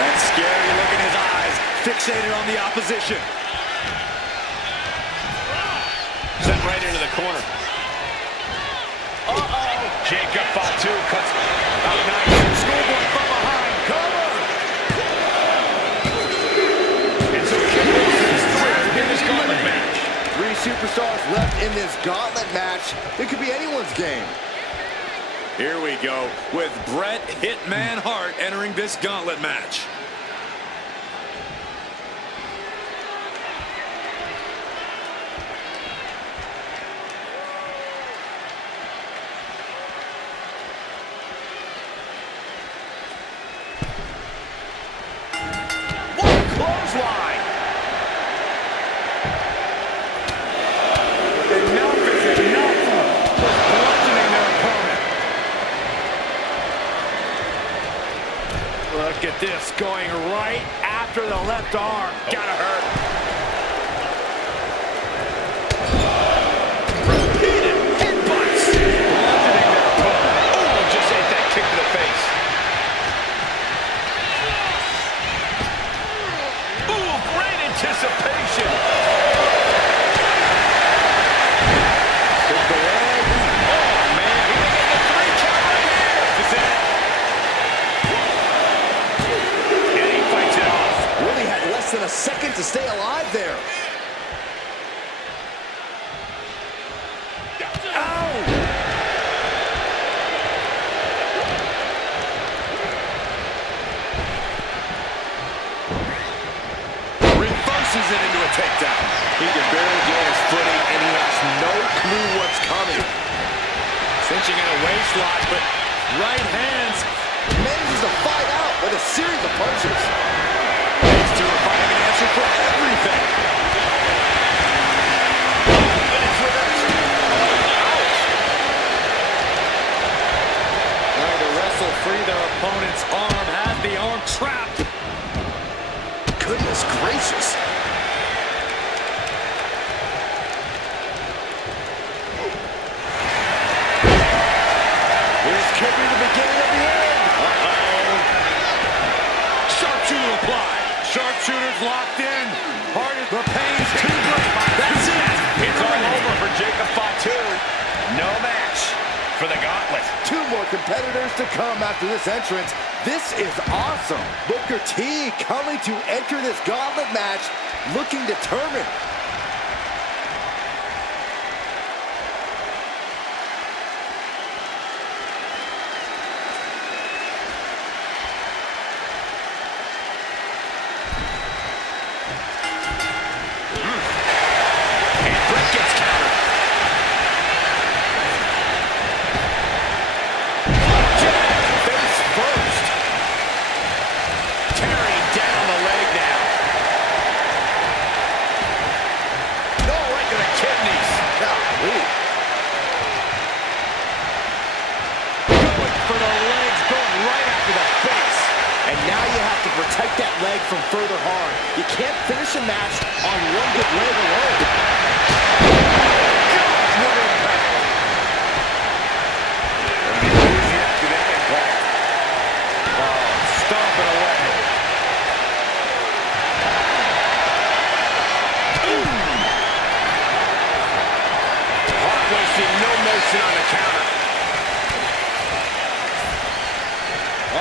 That scary look in his eyes, fixated on the opposition. Sent right into the corner. Uh-oh! Jacob Fatu cuts out nice. Schoolboy from behind. Cover! And so Kip Wilson is through in this gauntlet match. 3 superstars left in this gauntlet match. It could be anyone's game. Here we go with Bret Hitman Hart entering this gauntlet match. Clothesline. Enough is enough. Just bludgeoning their opponent. Look at this, going right after the left arm. Gotta hurt. Repeated headbutts. Bludgeoning their opponent. Oh, just ate that kick to the face. Anticipation. Oh, man. He can get the 3 count right here. This is it. And he fights it off. Really had less than a second to stay alive there. It into a takedown. He can barely get his footing, and he has no clue what's coming. Cinching in a waist lock, but right hands. Manages to fight out with a series of punches. These two are finding an answer for everything. And it's reversed. Ouch. Trying to wrestle free their opponent's arm. Has the arm trapped. Goodness gracious. Could be the beginning of the end. Uh-oh. Sharpshooter applied. Sharpshooter's locked in. Hard as the pain's too great. That's it. It's all over for Jacob Fatu. No match for the gauntlet. 2 more competitors to come after this entrance. This is awesome. Booker T coming to enter this gauntlet match looking determined. Protect that leg from further harm. You can't finish a match on one good leg alone. What impact! Easy after that impact. Oh, stomping away. Hart wasting no motion on the counter.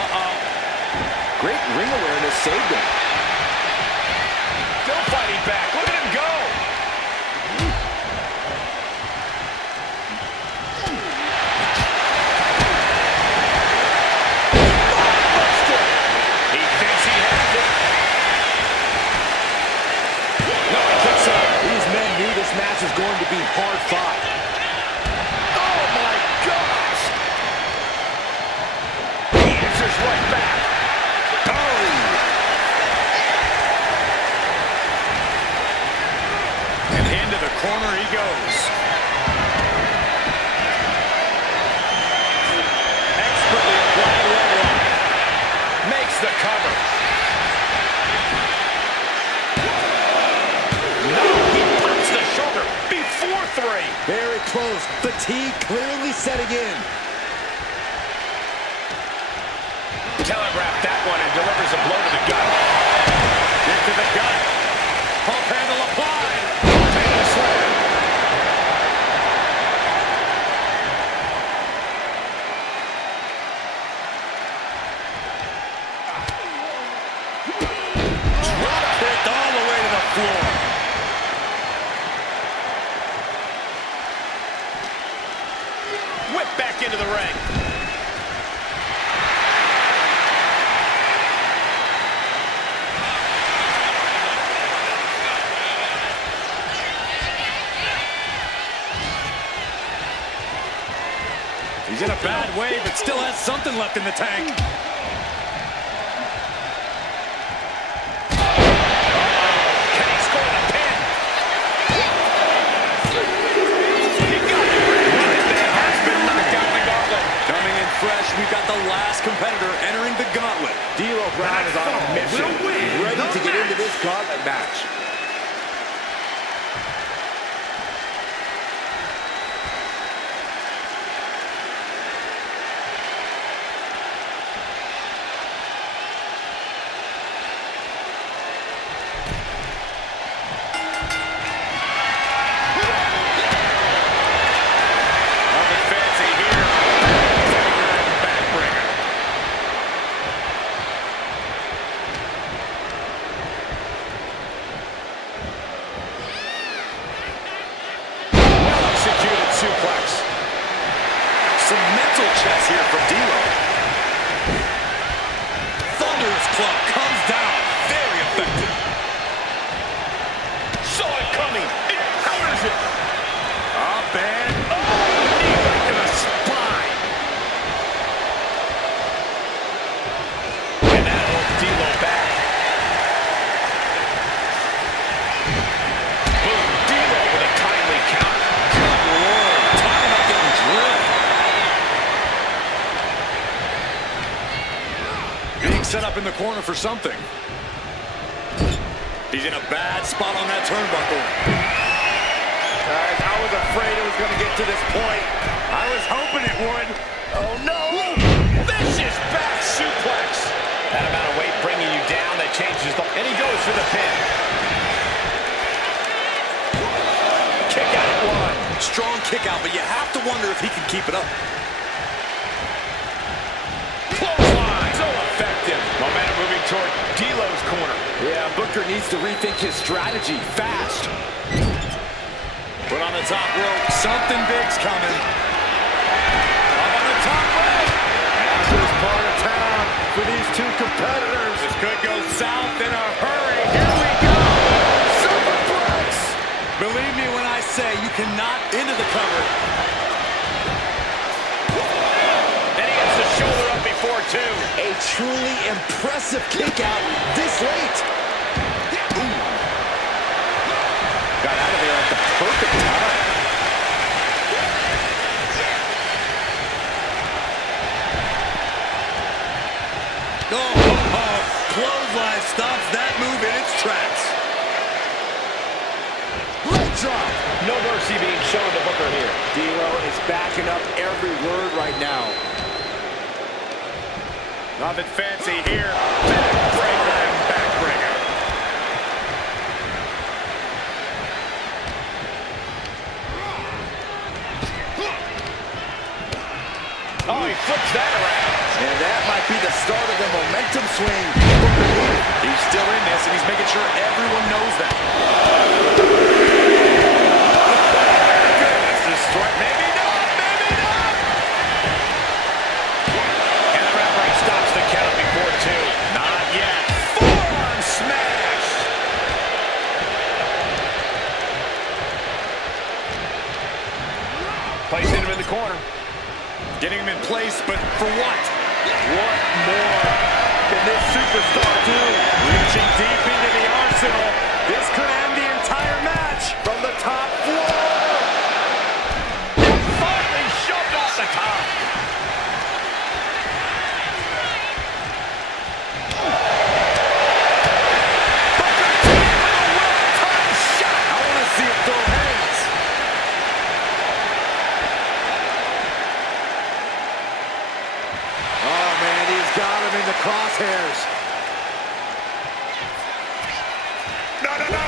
Uh-oh. Great ring awareness saved him. Still fighting back. Look at him go. He thinks he has it. No, he kicks out. These men knew this match was going to be hard fought. Oh, my gosh. He answers right back. corner he goes. Expertly applied leg lock. Makes the cover. No, he pops the shoulder before 3. Very close. Fatigue clearly setting in. Telegraphed that one and delivers a blow to the gut. Into the gut. Pump handle applied. Fatal slam. Drop kick all the way to the floor. Whip back into the ring. He's in a bad way, but still has something left in the tank. Can he score the pin? He got it. That has been knocked out in the gauntlet. Coming in fresh, we've got the last competitor entering the gauntlet. D'Lo Brown is on a mission. Will win He's ready the to get into match. this gauntlet match. Nothing fancy here. Backbreaker. Well-executed suplex. Some mental chess here from D'Lo. Thunderous club comes down. Very effective. Saw it coming. It counters it. Up and knee right to the spine. And that holds D'Lo back. Boom, D'Lo with a timely count. Good Lord, talk about getting drilled. Being set up in the corner for something. He's in a bad spot on that turnbuckle. Guys, I was afraid it was going to get to this point. I was hoping it would. Oh, no! Vicious back suplex. That amount of weight bringing you down, that changes the... And he goes for the pin. Kick out at 1. Strong kick out, but you have to wonder if he can keep it up. Clothesline. So effective. Momentum moving toward D'Lo's corner. Yeah, Booker needs to rethink his strategy fast. Put on the top rope. Something big's coming. Up on the top rope. This part of town for these two competitors. This could go south in a hurry. Here we go. Superplex! Believe me when I say you cannot into the cover. And he gets the shoulder up before 2. A truly impressive kick out this late. Ooh. Got out of there at the perfect time. Clothesline stops that move in its tracks. Leg drop. No mercy being shown to Booker here. D'Lo is backing up every word right now. Nothing fancy here. Backbreaker and backbreaker. Oh, he flips that around. And that might be the start of the momentum swing. He's still in this, and he's making sure everyone knows that. Goodness, this strike. Maybe not, maybe not. And the referee stops the count before 2. Not yet. Forearm smash. Placing him in the corner. Getting him in place, but for what? What more can this superstar do? Reaching deep into the arsenal. This could end the entire match from the top floor. No, no, no.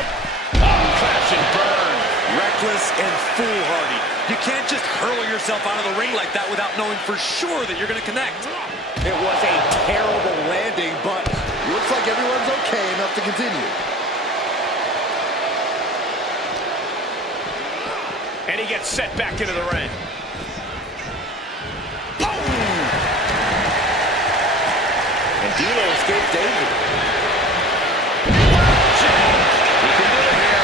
Crash and burn. Reckless and foolhardy. You can't just hurl yourself out of the ring like that without knowing for sure that you're going to connect. It was a terrible landing, but looks like everyone's okay enough to continue. And he gets set back into the ring. And D'Lo escaped danger. He can do it here.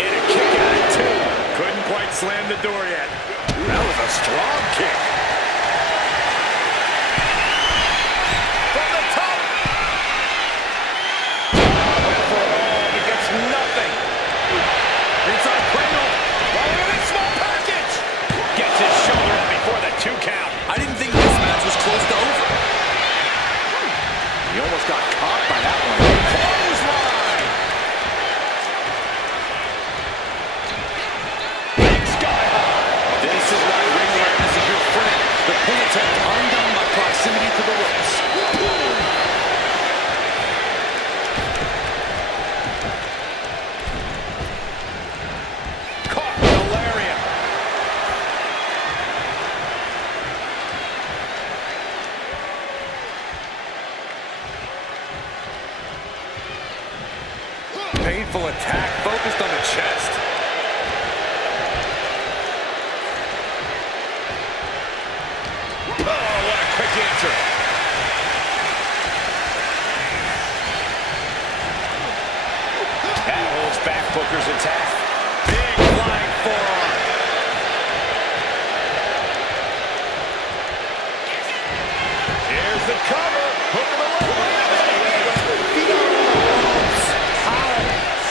And a kick out of two. Couldn't quite slam the door yet. That was a strong kick. From the top. Went for it all. He gets nothing. Inside cradle. Rolling in small package. Gets his shoulder up before the 2 count. I didn't think this match was close to over. He almost got caught by that one. Clothesline. Big sky high. This is why ring awareness is your friend. The pin attempt undone by proximity to the ropes. Caught with a lariat. Painful attack focused on the chest. Oh, what a quick answer. That holds back Booker's attack. Big flying forearm. Here's the cover. Booker the leg.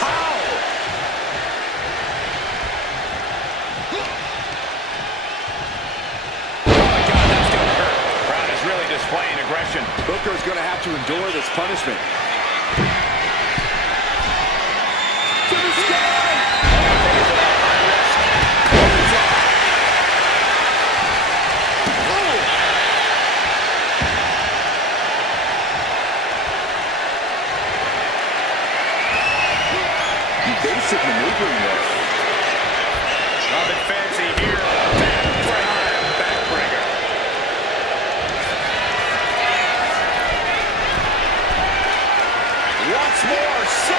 How? Oh my God, that's gonna hurt. Brown is really displaying aggression. Booker's going to have to endure this punishment. To the sky! Basic maneuvering there. Nothing fancy here. Backbreaker. Once more, 7.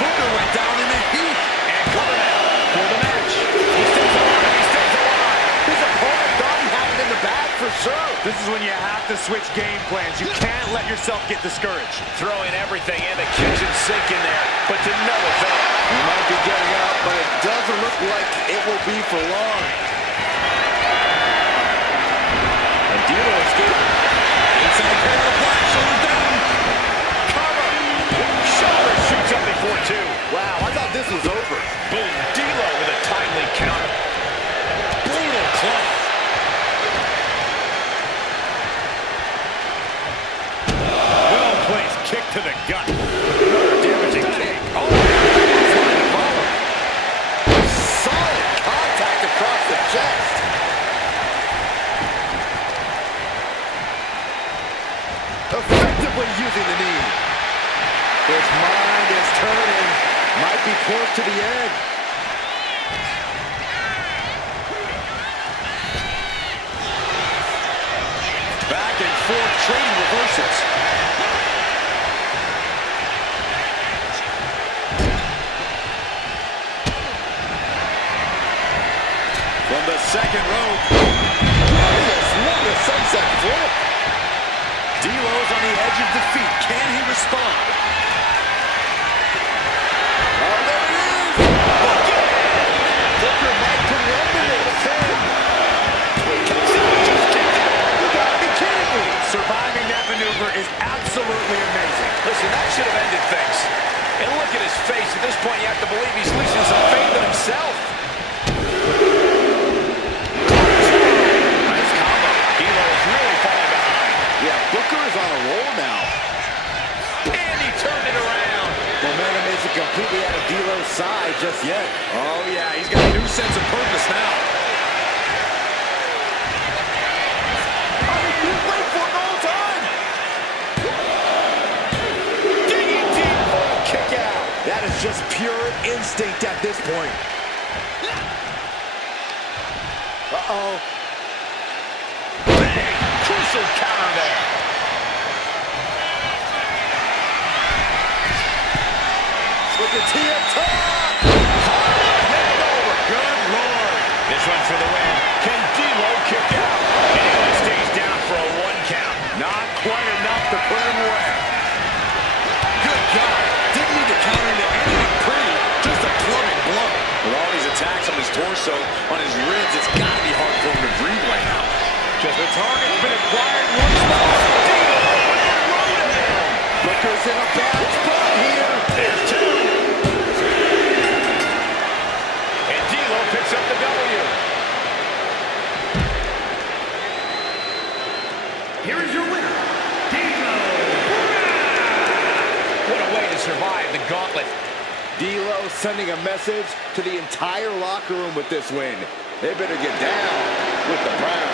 Booker went down in a heap. And coming out for the match. He stays alive. He stays alive. His opponent thought he had it in the bag for sure. This is when you have to switch game plans. You can't let yourself get discouraged. Throwing everything in the kitchen sink in there, but to no avail. He might be getting up, but it doesn't look like it will be for long. And D'Lo escaped. Inside pair of the black, shoulders down. Cover. Shoulder shoots up before 2. Wow, I thought this was over. Boom. D'Lo with a timely counter. Brutal club. Well-placed kick to the gut. Another damaging kick. Oh, Solid contact across the chest. Effectively using the knee. His mind is turning. Might be close to the end. Back and forth, trading reversals. from the second rope. What a sunset flip. D'Lo's on the edge of defeat. Can he respond? Oh, there it is. Booker might put an end to this. Just kicked out. You gotta be kidding me. Surviving that maneuver is absolutely amazing. Listen, that should have ended things. And look at his face. At this point, you have to believe he's losing some faith in himself. Nice combo. D'Lo is really falling behind. Yeah, Booker is on a roll now. And he turned it around. Momentum isn't completely out of D'Lo's side just yet. Oh, yeah, he's got a new sense of purpose now. You wait for it all time. instinct at this point. Uh-oh. Big, crucial counter there. With the T up top. Hangover. Good Lord. This one for the win. Can D'Lo kick out? And he only stays down for a 1 count. Not quite enough to put him away. Good God. Didn't need to counter into anything pretty. Just a clubbing blow. With all these attacks on his torso, on his ribs, it's got to be hard for him to breathe right now. Just the target's been acquired once more. D'Lo and Rodan. Booker's in a bad spot here. There's 2. And D'Lo picks up the W. Here is your winner, D'Lo. What a way to survive the gauntlet. D'Lo sending a message to the entire locker room with this win. They better get down with the Browns.